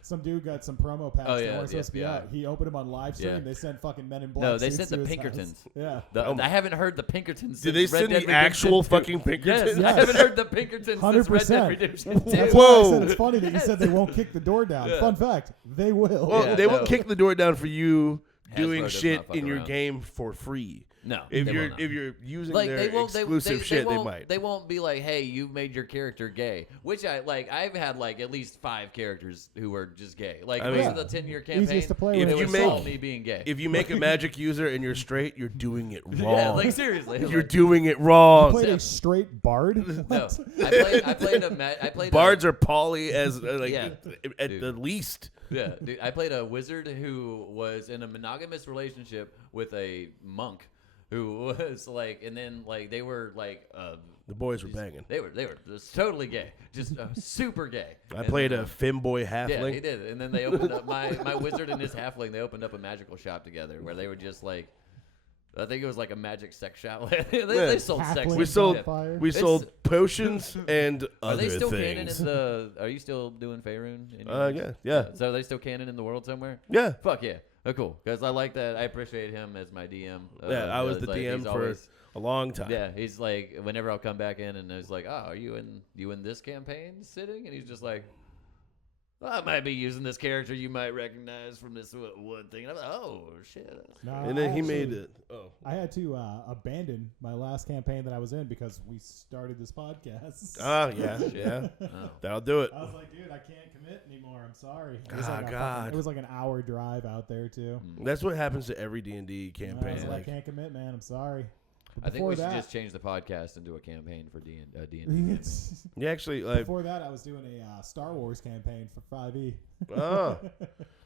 Some dude got some promo packs Oh, that yeah, weren't supposed to be yeah. out. He opened them on live stream. Yeah. They sent fucking Men in Black. No, they suits sent the to his Pinkertons. house. Yeah. I haven't heard the Pinkertons. Did they since Red send Dead the Redemption actual 2. fucking Pinkertons? Yes, I haven't heard the Pinkertons since Red Dead 100%. Redemption 2. That's Whoa. why I said it's funny that you said they won't kick the door down. Yeah. Fun fact: they will. Well, Yeah, they no. won't kick the door down for you Hasbro doing does shit not fuck in your around. game for free. No, If they you're will not. if you're using Like their they won't, exclusive shit, they won't, might. They won't be like, "Hey, you made your character gay," which I like. I've had like at least 5 characters who were just gay. Like I most mean- of the 10-year campaign, Easiest to play If with. it you was make- all me being gay. If you make a magic user and you're straight, you're doing it wrong. Yeah, like seriously, You're like, doing it You wrong. played a straight bard. no. What? I played Bards are poly as like Yeah, at dude. the least. Yeah, dude, I played a wizard who was in a monogamous relationship with a monk who was like, and then like they were like, The boys were banging. they were just totally gay, just super gay. I And played then, a femboy yeah, he halfling. did, and then they opened up my wizard and his halfling. They opened up a magical shop together where they would just like, I think it was like a magic sex shop. they sold sex. Halfling We sold- on fire. We It's- sold potions and Are other they still canon things. in the? Are you still doing Faerun? Yeah. So are they still canon in the world somewhere? Yeah. Fuck yeah. Oh, cool. Because I like that. I appreciate him as my DM. Yeah, I was it's the like, DM he's for always- a long time. Yeah, he's like, whenever I'll come back in and it's like, oh, are you in this campaign sitting? And he's just like, well, I might be using this character you might recognize from this one thing. And I'm like, oh, shit. No, And then I he made actually- it. Oh. I had to abandon my last campaign that I was in because we started this podcast. Ah, yeah, Shit. yeah. Oh. That'll do it. I was like, dude, I can't commit anymore. I'm sorry. It Ah, was like a God. fucking- it was like an hour drive out there too. That's what happens to every D&D And I campaign. was like, Like, I can't commit, man. I'm sorry. But I think we before should that- just change the podcast into a campaign for D&D. you actually like. Before that, I was doing a Star Wars campaign for 5e. Oh,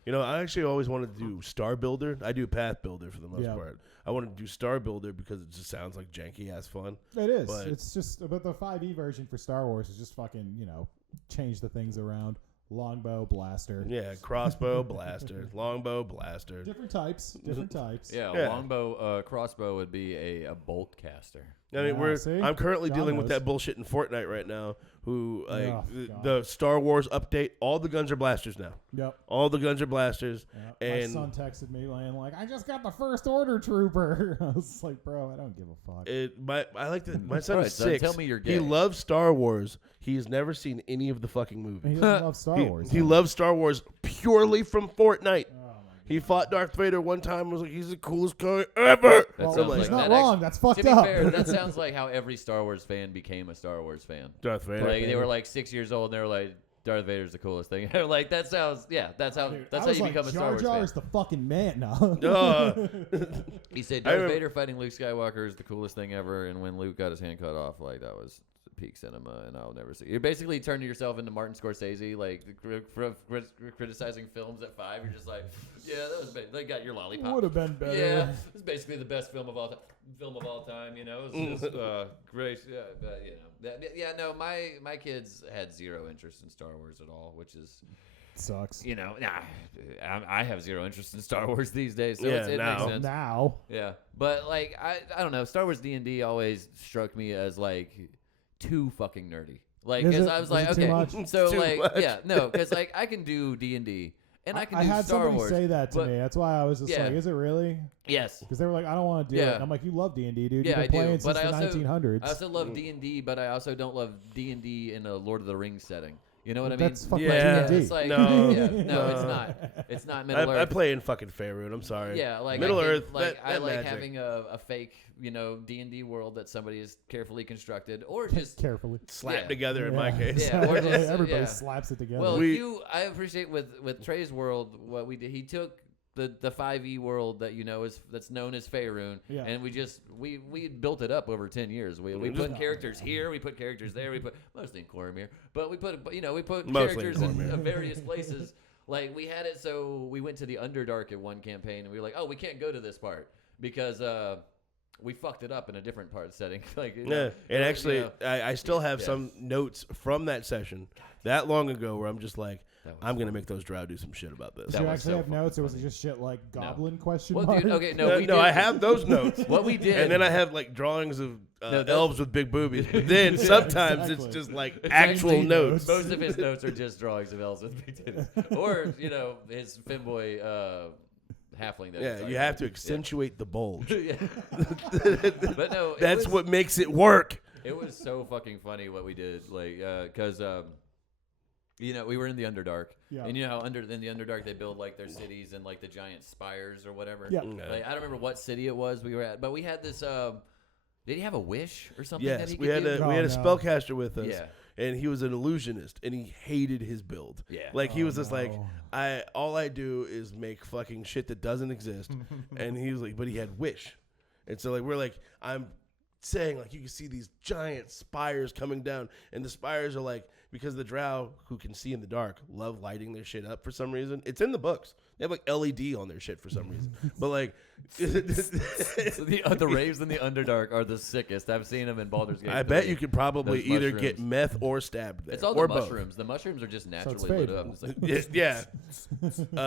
you know, I actually always wanted to do Star Builder. I do Path Builder for the most Yeah. part. I wanted to do Star Builder because it just sounds like janky ass fun. It is. But- It's just, but the 5e version for Star Wars is just fucking, change the things around. Longbow, blaster. Yeah, crossbow, blaster, longbow, blaster. Different types. Different types. Yeah, Yeah. a longbow, crossbow would be a bolt caster. I mean, Yeah, see? I'm currently John dealing with knows. that bullshit in Fortnite right now. Who like Oh, God. the Star Wars update? All the guns are blasters now. Yep. All the guns are blasters. My And- son texted me like, I just got the First Order Trooper. I was like, bro, I don't give a fuck. I like that. My son All is right, son, 6. tell me you're He gay. loves Star Wars. He's never seen any of the fucking He movies. doesn't love Star Wars. He huh? loves Star Wars purely from Fortnite. Oh, my He fought Darth Vader one time and was like, he's the coolest guy ever. That Well, sounds like- he's that not actually- wrong. That's fucked To be up. fair, that sounds like how every Star Wars fan became a Star Wars fan. Darth Vader. Like they were like 6 years old and they were like, Darth Vader's the coolest thing. Like that sounds, yeah, that's how Dude, that's I how was you like, become a Star Jar Wars Jar fan. is the fucking man now. He said I Darth remember- Vader fighting Luke Skywalker is the coolest thing ever, and when Luke got his hand cut off, like that was peak cinema, and I'll never see. You're basically turning yourself into Martin Scorsese, like criticizing films at 5. You're just like, yeah, that was they got your lollipop. Would have been better. Yeah, it's basically the best film of all time. You know, it's just great. Yeah, but, no, my kids had zero interest in Star Wars at all, which is, Sucks. I have zero interest in Star Wars these days. So Yeah, it now. makes sense. Now. Yeah, but like I don't know. Star Wars D&D always struck me as like too fucking nerdy. Like, Is because it? I was Is like, it too okay, much? so Too like, much. yeah, no, because like I can do D&D and I can I do had Star somebody Wars. say that to but- me. That's why I was just Yeah. like, is it really? Yes. Because they were like, I don't want to do it. Yeah. And I'm like, you love D&D, dude. Yeah, You've I been do, playing but since I the also- 1900s. I also love D&D, but I also don't love D&D in a Lord of the Rings setting. You know what That's I mean? fucking Yeah. D&D. It's like, No. yeah, no, No. it's not. It's not Middle I Earth. play in fucking Faerun. I'm sorry. Yeah, like Middle I think, Earth. Like I that like magic. having a fake, D&D world that somebody has carefully constructed, or just Carefully. Slapped yeah. together in my Yeah. case. Yeah, or just- Everybody yeah. slaps it together. well, We- I appreciate with Trey's world what we did. He took the 5e world that that's known as Faerun, Yeah. and we built it up over 10 years. We put characters here, we put characters there, we put mostly in Coromir, but we put Mostly in characters in Coromir. various places. Like we had it so we went to the Underdark at one campaign and we were like, oh, we can't go to this part because we fucked it up in a different part setting. Like and actually, I still have some notes from that session that long ago where I'm just like, I'm gonna make those drow do some shit about this. Did you actually have notes, or was it just shit like goblin question well, mark? dude, okay, no, I have those notes. What we did, and then I have like drawings of elves with big boobies. But then sometimes it's just like actual notes. Most of his notes are just drawings of elves with big titties, or his femboy halfling. That you have to accentuate the bulge. But no, that's what makes it work. It was so fucking funny what we did, like, because we were in the Underdark, and how in the Underdark they build like their cities and like the giant spires or whatever. Yeah. Like, I don't remember what city it was we were at, but we had this. Did he have a wish or something? Yes, that he we could had do? we had a spellcaster with us. Yeah. And he was an illusionist, and he hated his build. Yeah. Like, he was just like, all I do is make fucking shit that doesn't exist. And he was like, but he had wish. And so, like, we're like, I'm saying, like, you can see these giant spires coming down. And the spires are like, because the drow, who can see in the dark, love lighting their shit up for some reason. It's in the books. They have, like, LED on their shit for some reason. But, like... So the raves in the Underdark are the sickest. I've seen them in Baldur's Gate. I bet you could probably Those either mushrooms. get meth or stabbed there. It's all or the both. mushrooms. The mushrooms are just naturally fade. lit up. It's like, Yeah.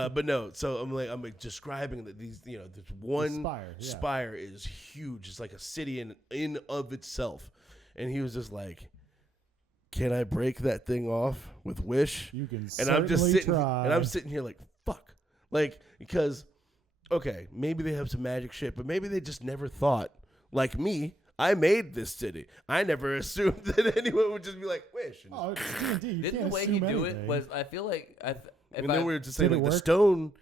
But no, so I'm like describing that these, this one spire is huge. It's like a city in of itself. And he was just like, can I break that thing off with wish? You can And I'm just sitting try. and I'm sitting here like, fuck. Like, because okay, maybe they have some magic shit, but maybe they just never thought, like me, I made this city. I never assumed that anyone would just be like, wish. Oh, it's D&D. You didn't can't the way assume he do anything. it was, I feel like, And then we were just saying, Did it like, the work? stone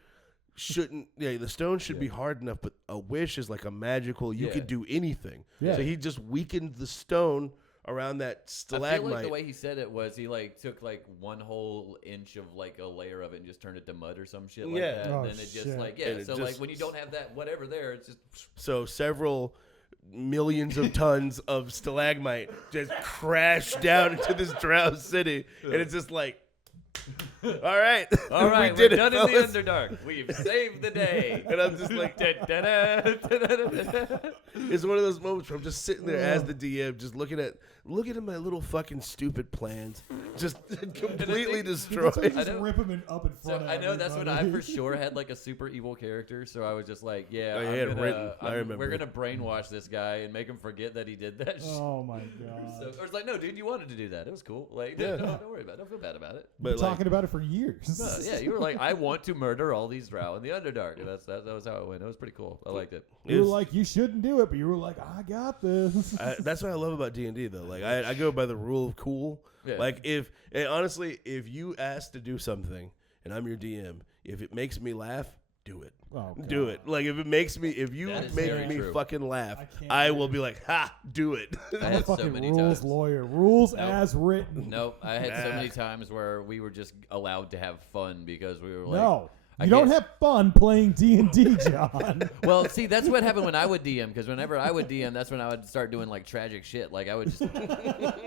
shouldn't, the stone should be hard enough, but a wish is like a magical, you could do anything. Yeah. So he just weakened the stone around that I stalagmite. feel like the way he said it was he like took like one whole inch of like a layer of it and just turned it to mud or some shit like that. Oh, And then it just shit. like, And it so just- like when you don't have that whatever there, it's just So several millions of tons of stalagmite just crashed down into this drow city. And it's just like, all right. all right, we did we're it, done in fellas. the Underdark. We've saved the day. And I'm just like, Da-da-da. it's one of those moments where I'm just sitting there as the DM, just looking at my little fucking stupid plans, just completely destroyed. Just I know. rip him up in So front of I know that's when I everybody. for sure had like a super evil character. So I was just like, yeah, Oh, you I'm had it gonna, written. I remember. we're gonna brainwash this guy and make him forget that he did that. shit. Oh my god. So I was like, no, dude, you wanted to do that. It was cool. Like, Yeah. no, don't worry about it. Don't feel bad about it. We're But like, talking about it for years. Yeah, you were like, I want to murder all these drow in the Underdark. And that was how it went. It was pretty cool. I liked it. You were like, you shouldn't do it, but you were like, I got this. that's what I love about D&D though. Like I go by the rule of cool. Yeah. Like honestly, if you ask to do something and I'm your DM, if it makes me laugh, do it. Oh, Do God. it. Like if you That is make very me true. fucking laugh, I can't I do will it. be like, ha, do it. I I'm a had so fucking many rules times. lawyer. Rules Nope. as written. Nope. I had so Nah. many times where we were just allowed to have fun because we were like, No. I You don't can't- have fun playing D&D, John. Well, see, that's what happened when I would DM, because whenever I would DM, that's when I would start doing, like, tragic shit. Like, I would just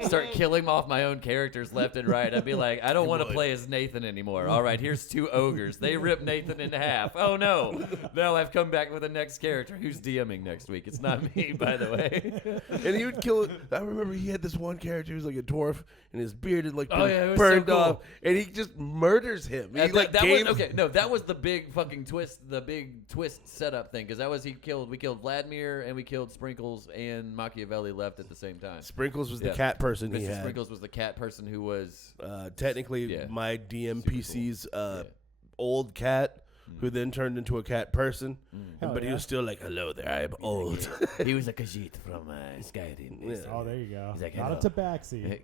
start killing off my own characters left and right. I'd be like, I don't want to play as Nathan anymore. All right, here's 2 ogres. They rip Nathan in half. Oh, no. Now I've come back with the next character. Who's DMing next week? It's not me, by the way. And he would kill. I remember he had this one character who was like a dwarf, and his beard had like Oh, been yeah, it was burned so cool. off, and he just murders him. He like that gave. was, okay, no, that was the big fucking twist, the big twist setup thing, because that was we killed Vladimir, and we killed Sprinkles, and Machiavelli left at the same time. Sprinkles was the Yeah. cat person he Mr. had. Sprinkles was the cat person who was Technically, Yeah. my DM Super PC's Yeah. old cat, who then turned into a cat person, Hell but he yeah. was still like, "Hello there, I am old." He was a Khajiit from Skyrim. Yeah. Oh, there you go. He's like, Not a hello. tabaxi.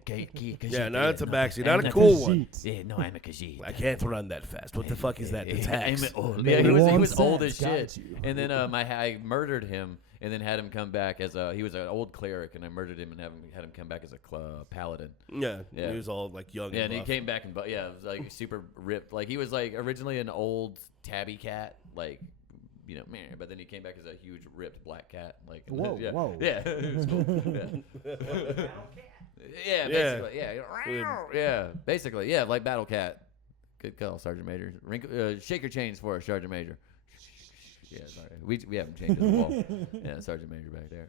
Yeah, not a tabaxi, not a I'm cool one. Khajiit. Yeah, no, I'm a Khajiit. I can't run that fast. What the fuck is that? It's I'm hacks. old. Yeah, he One was old as cent, shit. got you. And then I murdered him, and then had him come back as he was an old cleric, and I murdered him and had him come back as a paladin. Yeah, Yeah. he was all like young. Yeah, and he buff. came back and it was like super ripped. Like he was like originally an old tabby cat, like meh, but then he came back as a huge ripped black cat. Like Whoa, yeah, whoa. yeah, it was cool. Yeah. Yeah, Yeah. basically, yeah, basically, yeah, like Battle Cat. Good call, Sergeant Major. Shake your chains for us, Sergeant Major. Yeah, sorry. We have him chained to the wall. Yeah, Sergeant Major back there.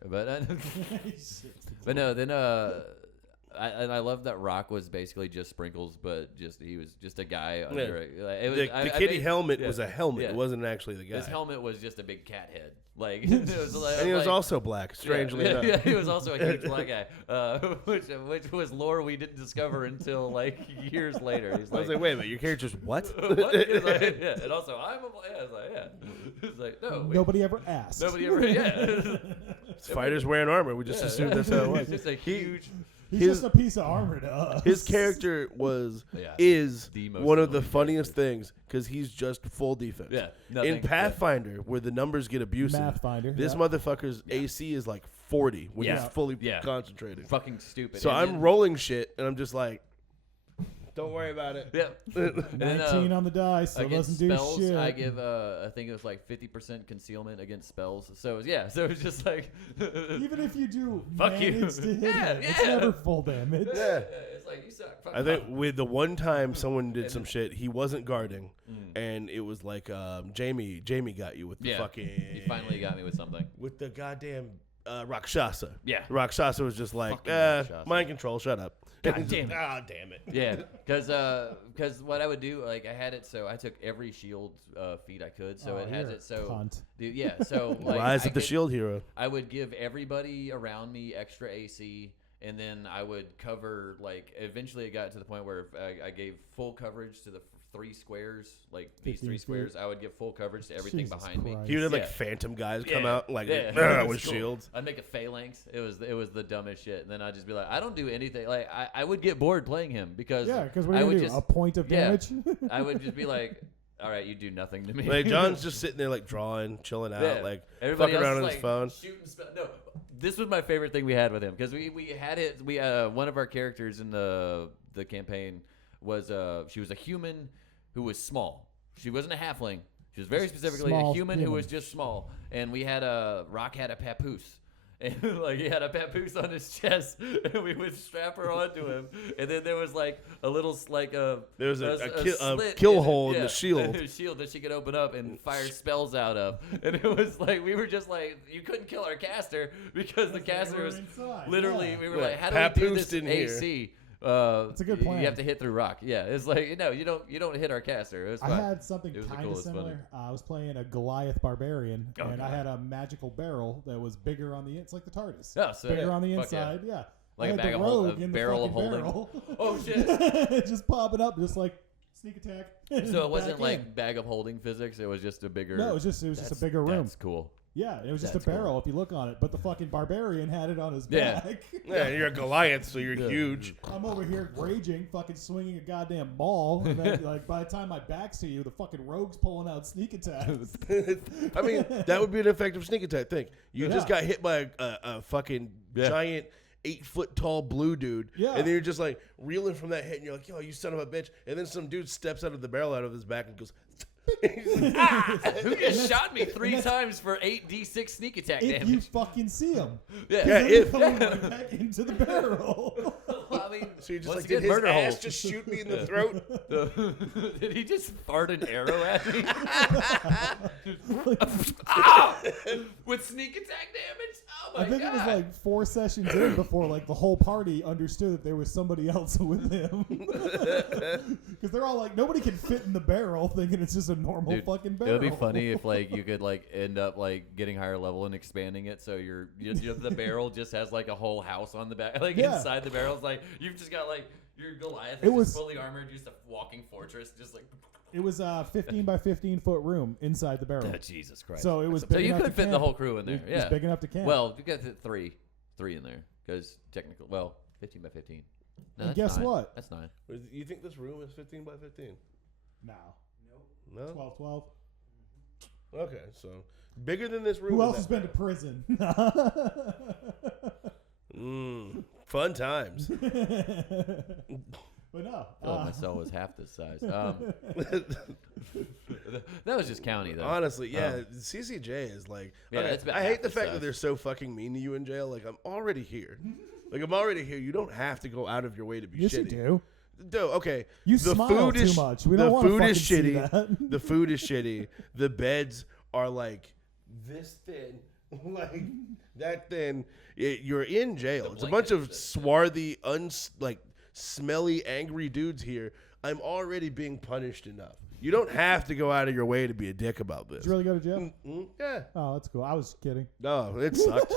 But no, then I love that Rock was basically just Sprinkles, but he was just a guy under it. The kitty helmet was a helmet. It wasn't actually the guy. His helmet was just a big cat head. Like, it was like, and he was also black, strangely enough. Yeah, he was also a huge black guy, which was lore we didn't discover until like years later. He's I was like, wait a minute, your character's what? What? He's like, yeah, and also I'm a black. I was like, yeah. He's like, no. Nobody ever asked. Nobody ever. Yeah. Fighters wearing armor. We just assumed that's how it was. He's just a huge. He's just a piece of armor to us. His character is one of the funniest things because he's just full defense. Yeah. In Pathfinder, where the numbers get abusive, this motherfucker's AC is like 40 when he's fully concentrated. Fucking stupid. So I'm rolling shit, and I'm just like, don't worry about it. Yeah. 19 on the dice, so it doesn't do spells, shit. I give, I think it was like 50% concealment against spells. So so it's just like. Even if you do Fuck you. manage to hit him, it's never full damage. Yeah. It's like, you suck. Fuck I think off. with the one time someone did some shit, he wasn't guarding, and it was like Jamie got you with the fucking. He finally got me with something. With the goddamn Rakshasa. Yeah. Rakshasa was just like, mind control, shut up. God damn it. Ah, damn it. Yeah, because what I would do, like, I had it so I took every shield feat I could, so it has it so. Cunt. Dude, yeah, so like, Rise of the Shield Hero. I would give everybody around me extra AC, and then I would cover, like, eventually it got to the point where I gave full coverage to the 3 squares, like these 3 squares. I would give full coverage to everything Jesus behind me. Christ. He would have like phantom guys come out like it with was cool. shields. I'd make a phalanx. It was the dumbest shit. And then I'd just be like, I don't do anything. Like I would get bored playing him because what I do would you do? A point of damage? I would just be like, all right, you do nothing to me. Like John's just sitting there like drawing, chilling out, like everybody fucking else around is, on his phone. Shooting no, this was my favorite thing we had with him because we had it. We one of our characters in the campaign was she was a human who was small. She wasn't a halfling. She was very specifically a human who was just small. And we had Rock had a papoose. And like he had a papoose on his chest, and we would strap her onto him. And then there was like a little there was a kill hole in the shield, that she could open up and fire spells out of. And it was like we were just like you couldn't kill our caster because the caster was literally we were like, how do we do this AC? It's a good plan. You have to hit through rock. Yeah, it's like no, you don't hit our caster. It was fun. I had something kind of similar. I was playing a Goliath barbarian, and I had a magical barrel that was bigger on the it's like the TARDIS. Oh, so bigger on the inside. Yeah, like a bag of holding. A barrel of holding. Oh shit! Just popping up, just like sneak attack. So it wasn't like bag of holding physics. It was just a bigger. No, it was just a bigger room. That's cool. Yeah, it was just a barrel if you look on it, but the fucking barbarian had it on his back. Yeah, you're a Goliath, so you're huge. I'm over here raging, fucking swinging a goddamn ball, and then like by the time my back's to you, the fucking rogue's pulling out sneak attacks. I mean, that would be an effective sneak attack thing. You just got hit by a fucking giant 8-foot tall blue dude, and then you're just like reeling from that hit, and you're like, yo, you son of a bitch, and then some dude steps out of the barrel out of his back and goes. Who just shot me 3 times for 8d6 sneak attack damage? If you fucking see him. If right back into the barrel. I mean, so you're just like, did his ass just shoot me in the throat? Did he just fart an arrow at me? With sneak attack damage? Oh my god. I think it was like 4 sessions in before like the whole party understood that there was somebody else with him. Because they're all like, nobody can fit in the barrel, thinking it's just a normal fucking barrel. It would be funny if like you could like end up like getting higher level and expanding it, so the barrel just has like a whole house on the back, like inside the barrel. It's like you've just got like your Goliath is fully armored, just a walking fortress, just like. It was a 15 by 15 foot room inside the barrel. Oh, Jesus Christ! So it was. So you could fit the whole crew in there. It was big enough to camp. Well, you got three in there because technically, 15 by 15. No, and guess 9. what? That's 9. You think this room is 15 by 15? No. No. 12. Okay, so bigger than this room. Who else has been to prison? Fun times. But no. My cell was half this size. That was just county, though. Honestly, yeah. CCJ is like... Yeah, okay, it's about I hate half the the fact size. that they're so fucking mean to you in jail. Like, I'm already here. You don't have to go out of your way to be yes, shitty. you do. okay. You the smile food too is, much. We the don't want to food fucking is see shitty. that. The food is shitty. The beds are like this thin, like that thin. You're in jail. It's a bunch of swarthy, smelly, angry dudes here. I'm already being punished enough. You don't have to go out of your way to be a dick about this. Did you really go to jail? Mm-hmm. Yeah. Oh, that's cool. I was kidding. No, it sucked.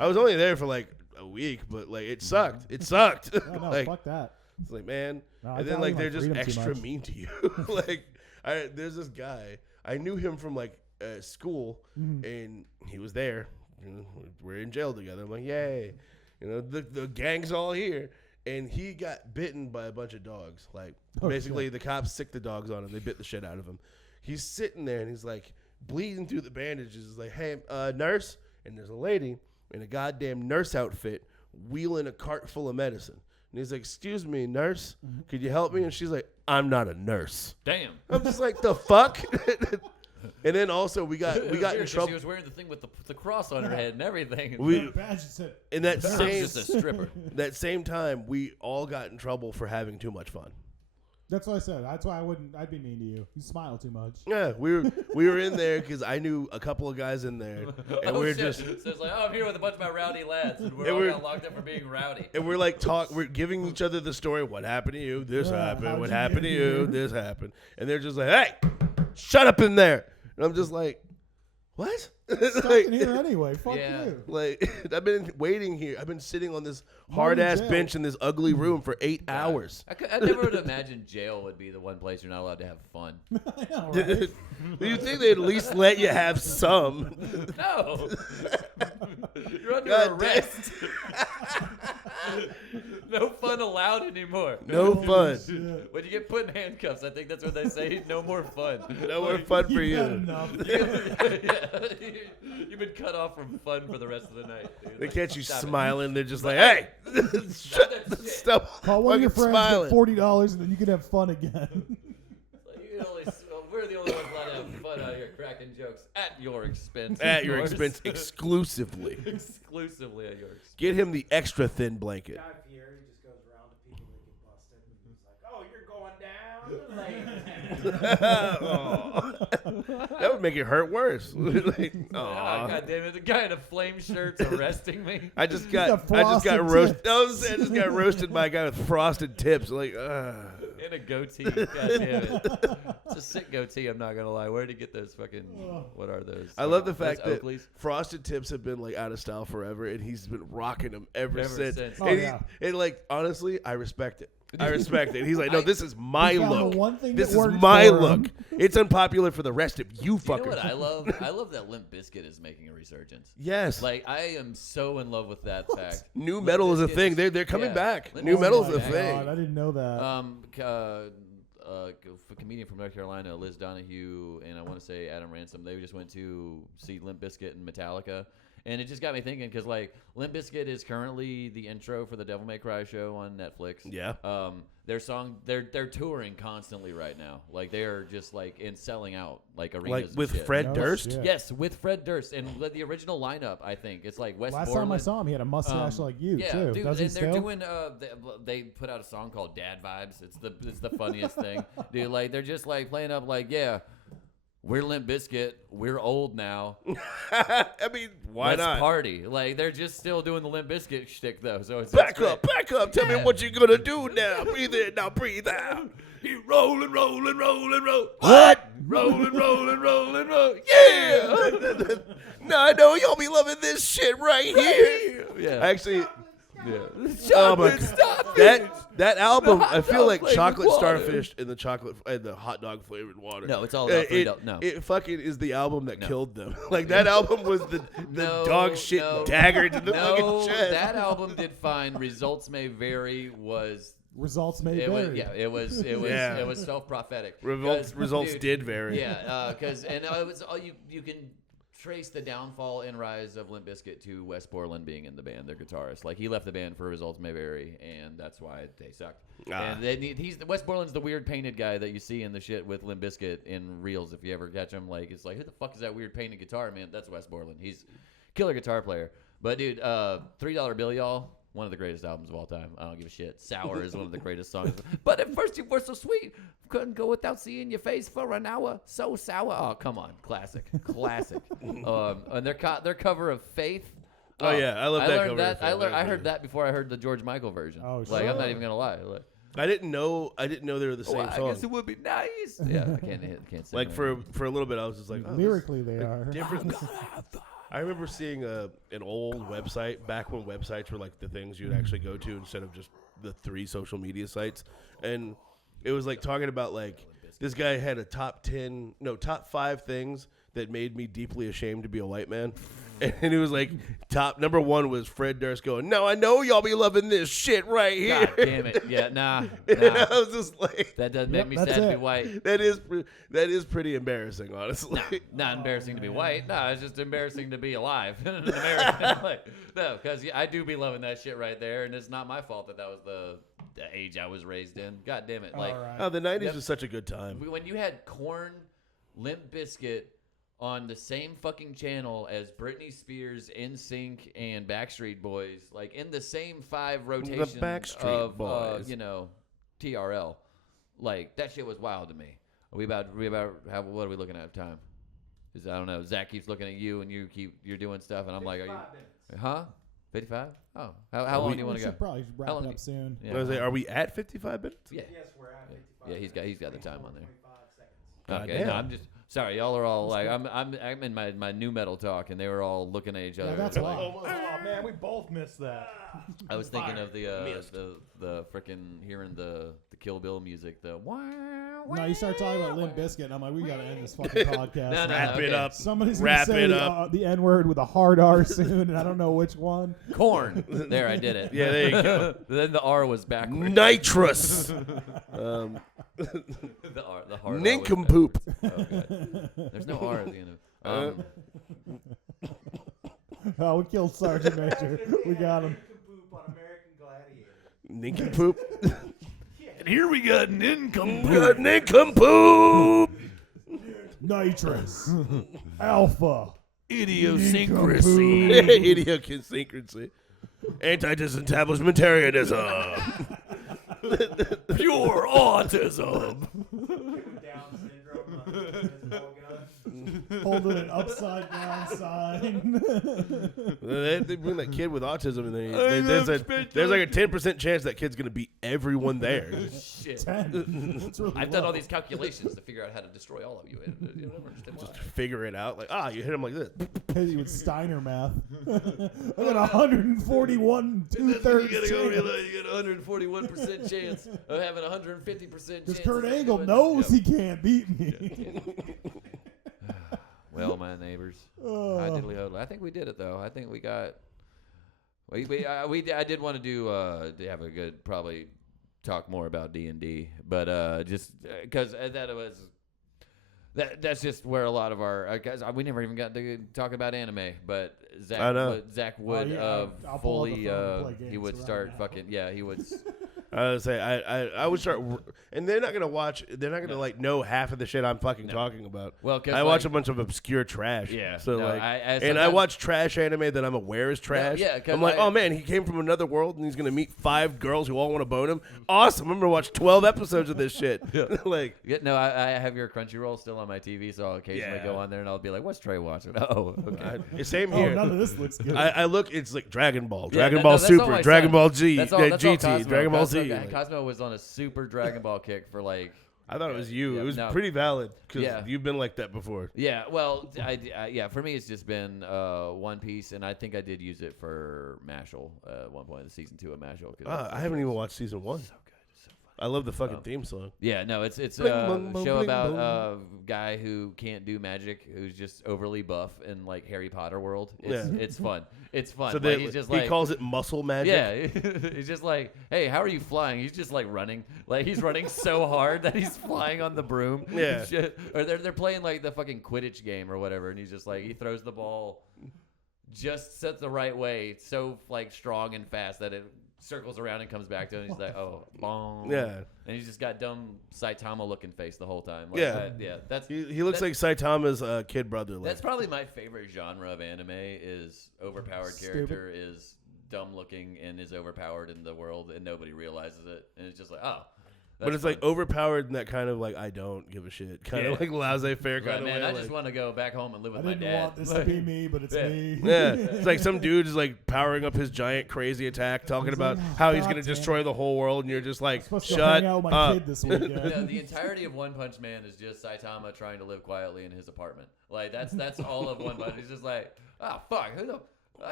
I was only there for like a week, but like it sucked. It sucked. Oh, no, like, fuck that. it's like, man. No, I And then value like my they're just freedom too extra much. mean to you. Like there's this guy. I knew him from like school, and he was there. You know, we're in jail together. I'm like, yay. You know, the gang's all here. And he got bitten by a bunch of dogs. Like, basically, shit. the cops sicked the dogs on him. They bit the shit out of him. He's sitting there, and he's, like, bleeding through the bandages. He's like, hey, nurse. And there's a lady in a goddamn nurse outfit wheeling a cart full of medicine. And he's like, excuse me, nurse. Could you help me? And she's like, I'm not a nurse. Damn. I'm just like, the fuck? And then also, we got in She trouble. was wearing the thing with the cross on her head and everything. We, Badge said, in that I'm same just a stripper. that same time, we all got in trouble for having too much fun. that's what I said. That's why I'd be mean to you. You smile too much. Yeah, we were in there because I knew a couple of guys in there, and Oh, we're shit. just So it's like, oh, I'm here with a bunch of my rowdy lads, and And all we're- got locked up for being rowdy. and we're like we're giving each other the story. What happened to you? This Yeah, happened. how'd What you happened get to you? here? This happened. And they're just like, hey, shut up in there. And I'm just like, what? Stuck in here anyway. Fuck Yeah. you. Like I've been waiting here. I've been sitting on this hard ass jail. bench in this ugly room for 8 hours. I never would imagine jail would be the one place you're not allowed to have fun. I know, right? Do you think they'd at least let you have some? No. You're under God damn. arrest. No fun allowed anymore. No fun. Shit. When you get put in handcuffs, I think that's what they say. No more fun. No more fun for You had you. enough. You've been cut off from fun for the rest of the night. Dude. They Like, catch you stop it. smiling. They're just like, hey, stop Call one of your fucking friends, smiling. get $40, and then you can have fun again. Like, you can only, we're the only ones allowed to have fun out here cracking jokes at your expense. At of your course. expense, exclusively. Exclusively at your expense. Get him the extra thin blanket. Guy Fieri just goes around to people that get busted, and he's like, "Oh, you're going down." That would make it hurt worse. Like, Oh, aw. God damn it. The guy in a flame shirt's arresting me. I just got got frosted roasted. tips. I just got roasted by a guy with frosted tips. Like, In a goatee. God damn it. It's a sick goatee, I'm not going to lie. Where did he get those fucking, what are those? I love the Those fact that Oakleys? frosted tips have been like out of style forever, and he's been rocking them ever Ever since. since. Oh, And, yeah. and like honestly, I respect it. I respect it. He's like, no, this is my He found the look. one thing This that is worked my for him. look. It's unpopular for the rest of you You know fuckers. what I love? I love that Limp Bizkit is making a resurgence. Yes. Like, I am so in love with that fact. New Limp metal is a Bizkit thing. They're coming yeah. back. Limp New Bizkit metal is is a back. thing. God, I didn't know that. A comedian from North Carolina, Liz Donahue, and I want to say Adam Ransom, they just went to see Limp Bizkit and Metallica. And it just got me thinking because, like, Limp Bizkit is currently the intro for the Devil May Cry show on Netflix. Yeah. They're touring constantly right now. Like, they're just, like, selling out, like, arenas Like and with shit. Fred No Durst. shit. Yes, with Fred Durst. And the original lineup, I think. It's like Wes Last Borland. time I saw him, he had a mustache like you, Yeah, too. dude, Does he and they're still? doing. They put out a song called "Dad Vibes." It's the funniest thing, dude. Like they're just like playing up like, yeah, we're Limp Bizkit, we're old now. I mean, why Let's not? party? Like they're just still doing the Limp Bizkit shtick though. So it's Back great. up, back up. Tell me Yeah. what you're gonna do now. Breathe in, now breathe out. You rolling, rolling, rolling, roll. What? Rolling, rolling, rolling, roll. Yeah. Now I know y'all be loving this shit right here. Yeah. Actually, Yeah. oh my Chocolate, God. stop it. that album, The hot I feel like dog chocolate flavored water. starfish and the hot dog flavored water. No, it's all about it, $3. No. it fucking is the album that No. killed them. Like that album was the No, dog shit no. dagger to the No, fucking chest. that album did fine. Results may vary. Was Results may it was vary. yeah it was Yeah. it was self-prophetic. Results 'Cause, dude, did vary. Yeah, because it was all you can trace the downfall and rise of Limp Bizkit to Wes Borland being in the band, their guitarist. Like he left the band for Results May Vary, and that's why they sucked. Ah. And Wes Borland's the weird painted guy that you see in the shit with Limp Bizkit in reels. If you ever catch him, like it's like who the fuck is that weird painted guitar man? That's Wes Borland. He's killer guitar player. But dude, $3 bill, y'all. one of the greatest albums of all time. I don't give a shit. Sour is one of the greatest songs. But at first you were so sweet, couldn't go without seeing your face for an hour. So sour. Oh, come on, classic. And their cover of Faith. Oh yeah, I love that learned cover. that. I heard that before I heard the George Michael version. Oh, like sure. I'm not even gonna lie. Like, I didn't know they were the same I song. guess it would be nice. Yeah, I can't sing Like that. for a little bit, I was just like, oh, Lyrically, they are. different. I remember seeing an old website back when websites were like the things you'd actually go to instead of just the 3 social media sites, and it was like talking about like this guy had a top 5 things that made me deeply ashamed to be a white man. And it was like number 1 was Fred Durst going, "No, I know y'all be loving this shit right here." God damn it. Yeah, nah. And I was just like, That doesn't Yep, make me that's sad to be it. white. that is pretty embarrassing, honestly. Not embarrassing to be white. No, it's just embarrassing to be alive in America. Like, no, because I do be loving that shit right there, and it's not my fault that was the age I was raised in. God damn it. Like, All right. Oh, the 90s Yep. was such a good time. when you had Korn, Limp Bizkit on the same fucking channel as Britney Spears, NSYNC, and Backstreet Boys, like in the same 5 rotations Backstreet of Boys. TRL, like that shit was wild to me. Are we about what are we looking at time? I don't know. Zach keeps looking at you, and you're doing stuff, and I'm like, are you? 5 minutes. Huh? 55? Oh, how long do you want We to go? should probably wrap How long it do up you- soon. Yeah. I was like, are we at 55 minutes? Yeah. Yes, we're at 55. Yeah, he's got the time on there. 25 seconds. Okay, damn. no, I'm just sorry. Y'all are all like, I'm in my new metal talk, and they were all looking at each other. Yeah, that's like, why. Oh man, we both missed that. I was thinking of the freaking hearing the Kill Bill music. The No, you start talking about Limp Bizkit, and I'm like, we gotta end this fucking podcast. No, no, Wrap it okay. up. Somebody's Wrap gonna say it up. the N-word with a hard R soon, and I don't know which one. Corn. There, I did it. Yeah, there you go. Then the R was backwards. Nitrous. The hard R was Nincompoop. backwards. Oh, God. There's no R at the end of it. Oh, we killed Sergeant Major. We got him. Poop on American Gladiator. Nincompoop. And here we got an income. Nincompoop. Nitrous. Alpha. Idiosyncrasy. Idiosyncrasy. Anti-disestablishmentarianism. Pure autism. Down syndrome on his ball gun. Holding an upside down sign. They bring that kid with autism in there. There's like a 10% chance that kid's gonna beat everyone there. Shit. 10. That's really I've done low. all these calculations to figure out how to destroy all of you. You don't understand why. Figure it out. Like, you hit him like this. Hit you with Steiner math. I got 141 2/3 You chance. got a 141% chance of having a 150% chance. Because Kurt of Angle doing- knows Yep. he can't beat me. Well, my neighbors. Oh. I think we did it though. I think we got. I did want to do to have a good probably talk more about DnD, but just because that was. That's just where a lot of our guys. We never even got to talk about anime, but I know. Zach would I'll pull up the fully. phone and play He games would right start now. fucking. Yeah, he would. I would say I would start, and they're not gonna watch. They're not gonna like know half of the shit I'm fucking talking about. Well, 'cause, I watch a like- bunch of obscure trash. Yeah, So no, like, I and I sometimes- watch trash anime that I'm aware is trash. yeah, 'cause I'm like, I- oh man, he came from another world and he's gonna meet 5 girls who all want to bone him. Awesome! I'm gonna watch 12 episodes of this shit. Like, Yeah, no, I have your Crunchyroll still on my TV, so I'll occasionally Yeah. go on there and I'll be like, "What's Trey watching?" Oh, okay. same Oh, here. none of this looks good. I look. It's like Dragon Ball, Yeah, Dragon no, Ball that's all Super, my Dragon son. Ball G, That's all GT, Cosmo. Dragon Ball Cosmo, Z. Like, Cosmo was on a super Dragon Ball kick for like. I thought it was you. Yeah, it was no. pretty valid because Yeah. you've been like that before. Yeah, well, yeah. For me, it's just been One Piece, and I think I did use it for Mashal at one point in season 2 of Mashal. I haven't even watched season 1. So good, it's so fun. I love the fucking theme song. Yeah, no, it's a Bling, bling, bling, show bling, about bling. a guy who can't do magic, who's just overly buff in like Harry Potter world. It's fun. It's fun. So Like, he's just he like calls it muscle magic. Yeah, he's just like, hey, how are you flying? He's just like running, like he's running so hard that he's flying on the broom. Yeah. Shit. Or they're playing like the fucking Quidditch game or whatever, and he's just like he throws the ball just set the right way, so like strong and fast that it circles around and comes back to him. And he's like, oh, bong. Yeah. And he's just got dumb Saitama looking face the whole time. Like, Yeah. yeah. That's He looks like Saitama's kid brother. Like. that's probably my favorite genre of anime is overpowered Stupid. character is dumb looking and is overpowered in the world, and nobody realizes it, and it's just like, oh. But it's like overpowered in that kind of like I don't give a shit kind of like laissez-faire kind of man, way. I just want to go back home and live with I my didn't dad. want this to be me, but it's me. Yeah, it's like some dude is like powering up his giant crazy attack, talking about how he's gonna destroy the whole world, and you're just like, I'm supposed to shut go hang out with my up. kid this weekend. Yeah, the entirety of One Punch Man is just Saitama trying to live quietly in his apartment. Like that's all of One Punch. He's just like, oh fuck,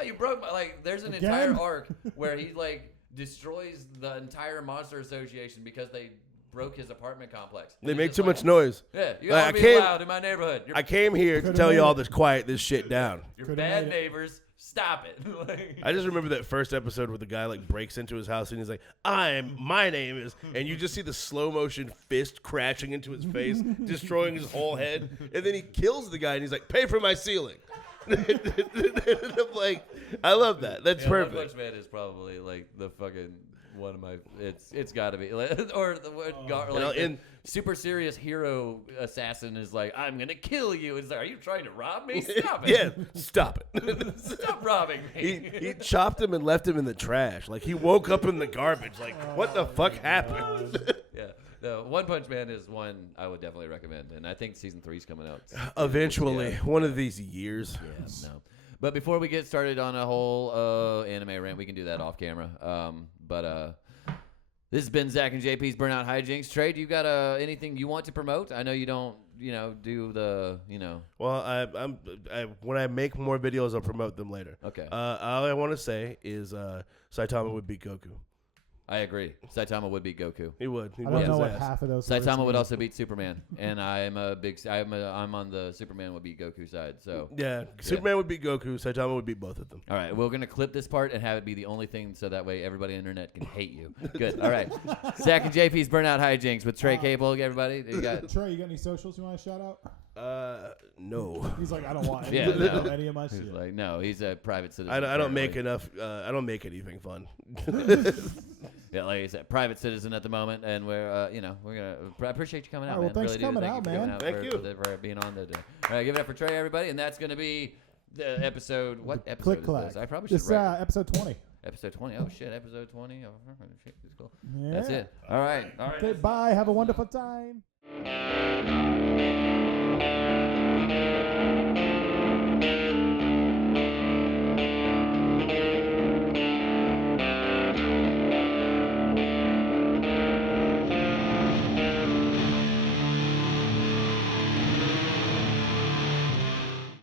you broke my like. There's an entire Again? arc where he like destroys the entire monster association because they broke his apartment complex. They He's make just too like, much noise. Yeah, you Like, gotta I be can't- loud in my neighborhood. I came here to Could've tell made you all it. this quiet this shit down. You're Could've bad made it. neighbors. Stop it. Like, I just remember that first episode where the guy like breaks into his house and he's like, my name is, and you just see the slow motion fist crashing into his face, destroying his whole head, and then he kills the guy and he's like, pay for my ceiling. And I'm like, I love that. That's yeah, One perfect. Punch Man is probably like the fucking one of my. It's got to be or the like You know, the super serious hero assassin is like, I'm gonna kill you. It's like, are you trying to rob me? Stop it. Yeah, stop it. Stop robbing me. He chopped him and left him in the trash. Like he woke up in the garbage. Like what the fuck happened? Yeah. No, One Punch Man is one I would definitely recommend, and I think season 3 is coming out. Eventually, Yeah. one of these years. Yeah, no. But before we get started on a whole anime rant, we can do that off camera. This has been Zach and JP's Burnout Hijinks. Trey, do you got anything you want to promote? I know you don't, do the, Well, I'm when I make more videos, I'll promote them later. Okay. All I want to say is Saitama would beat Goku. I agree. Saitama would beat Goku. He would. He I would don't know his what ass. half of those words Saitama would mean. also beat Superman, and I'm on the Superman would beat Goku side. So Yeah, Superman would beat Goku. Saitama would beat both of them. all right, we're gonna clip this part and have it be the only thing, so that way everybody on the internet can hate you. Good. All right, Zach and JP's Burnout Hijinks with Trey Capel. Everybody, you got Trey, you got any socials you want to shout out? No. He's like, I don't want any, Yeah, no. any of my shit. He's like, no, he's a private citizen. I don't make apparently. enough. I don't make anything fun. Yeah, like I said, private citizen at the moment, and we're gonna. I appreciate you coming out, All right, man. well, thanks Really for do. coming Thank you out, for man. coming Thank out for being on today. All right, give it up for Trey, everybody, and that's gonna be the episode. What episode Click is clack. this? I probably should This write episode 20. episode 20. Oh shit, episode 20. Oh, shit, that's cool. Yeah. That's it. All right. All right. Okay, bye. Have a wonderful time.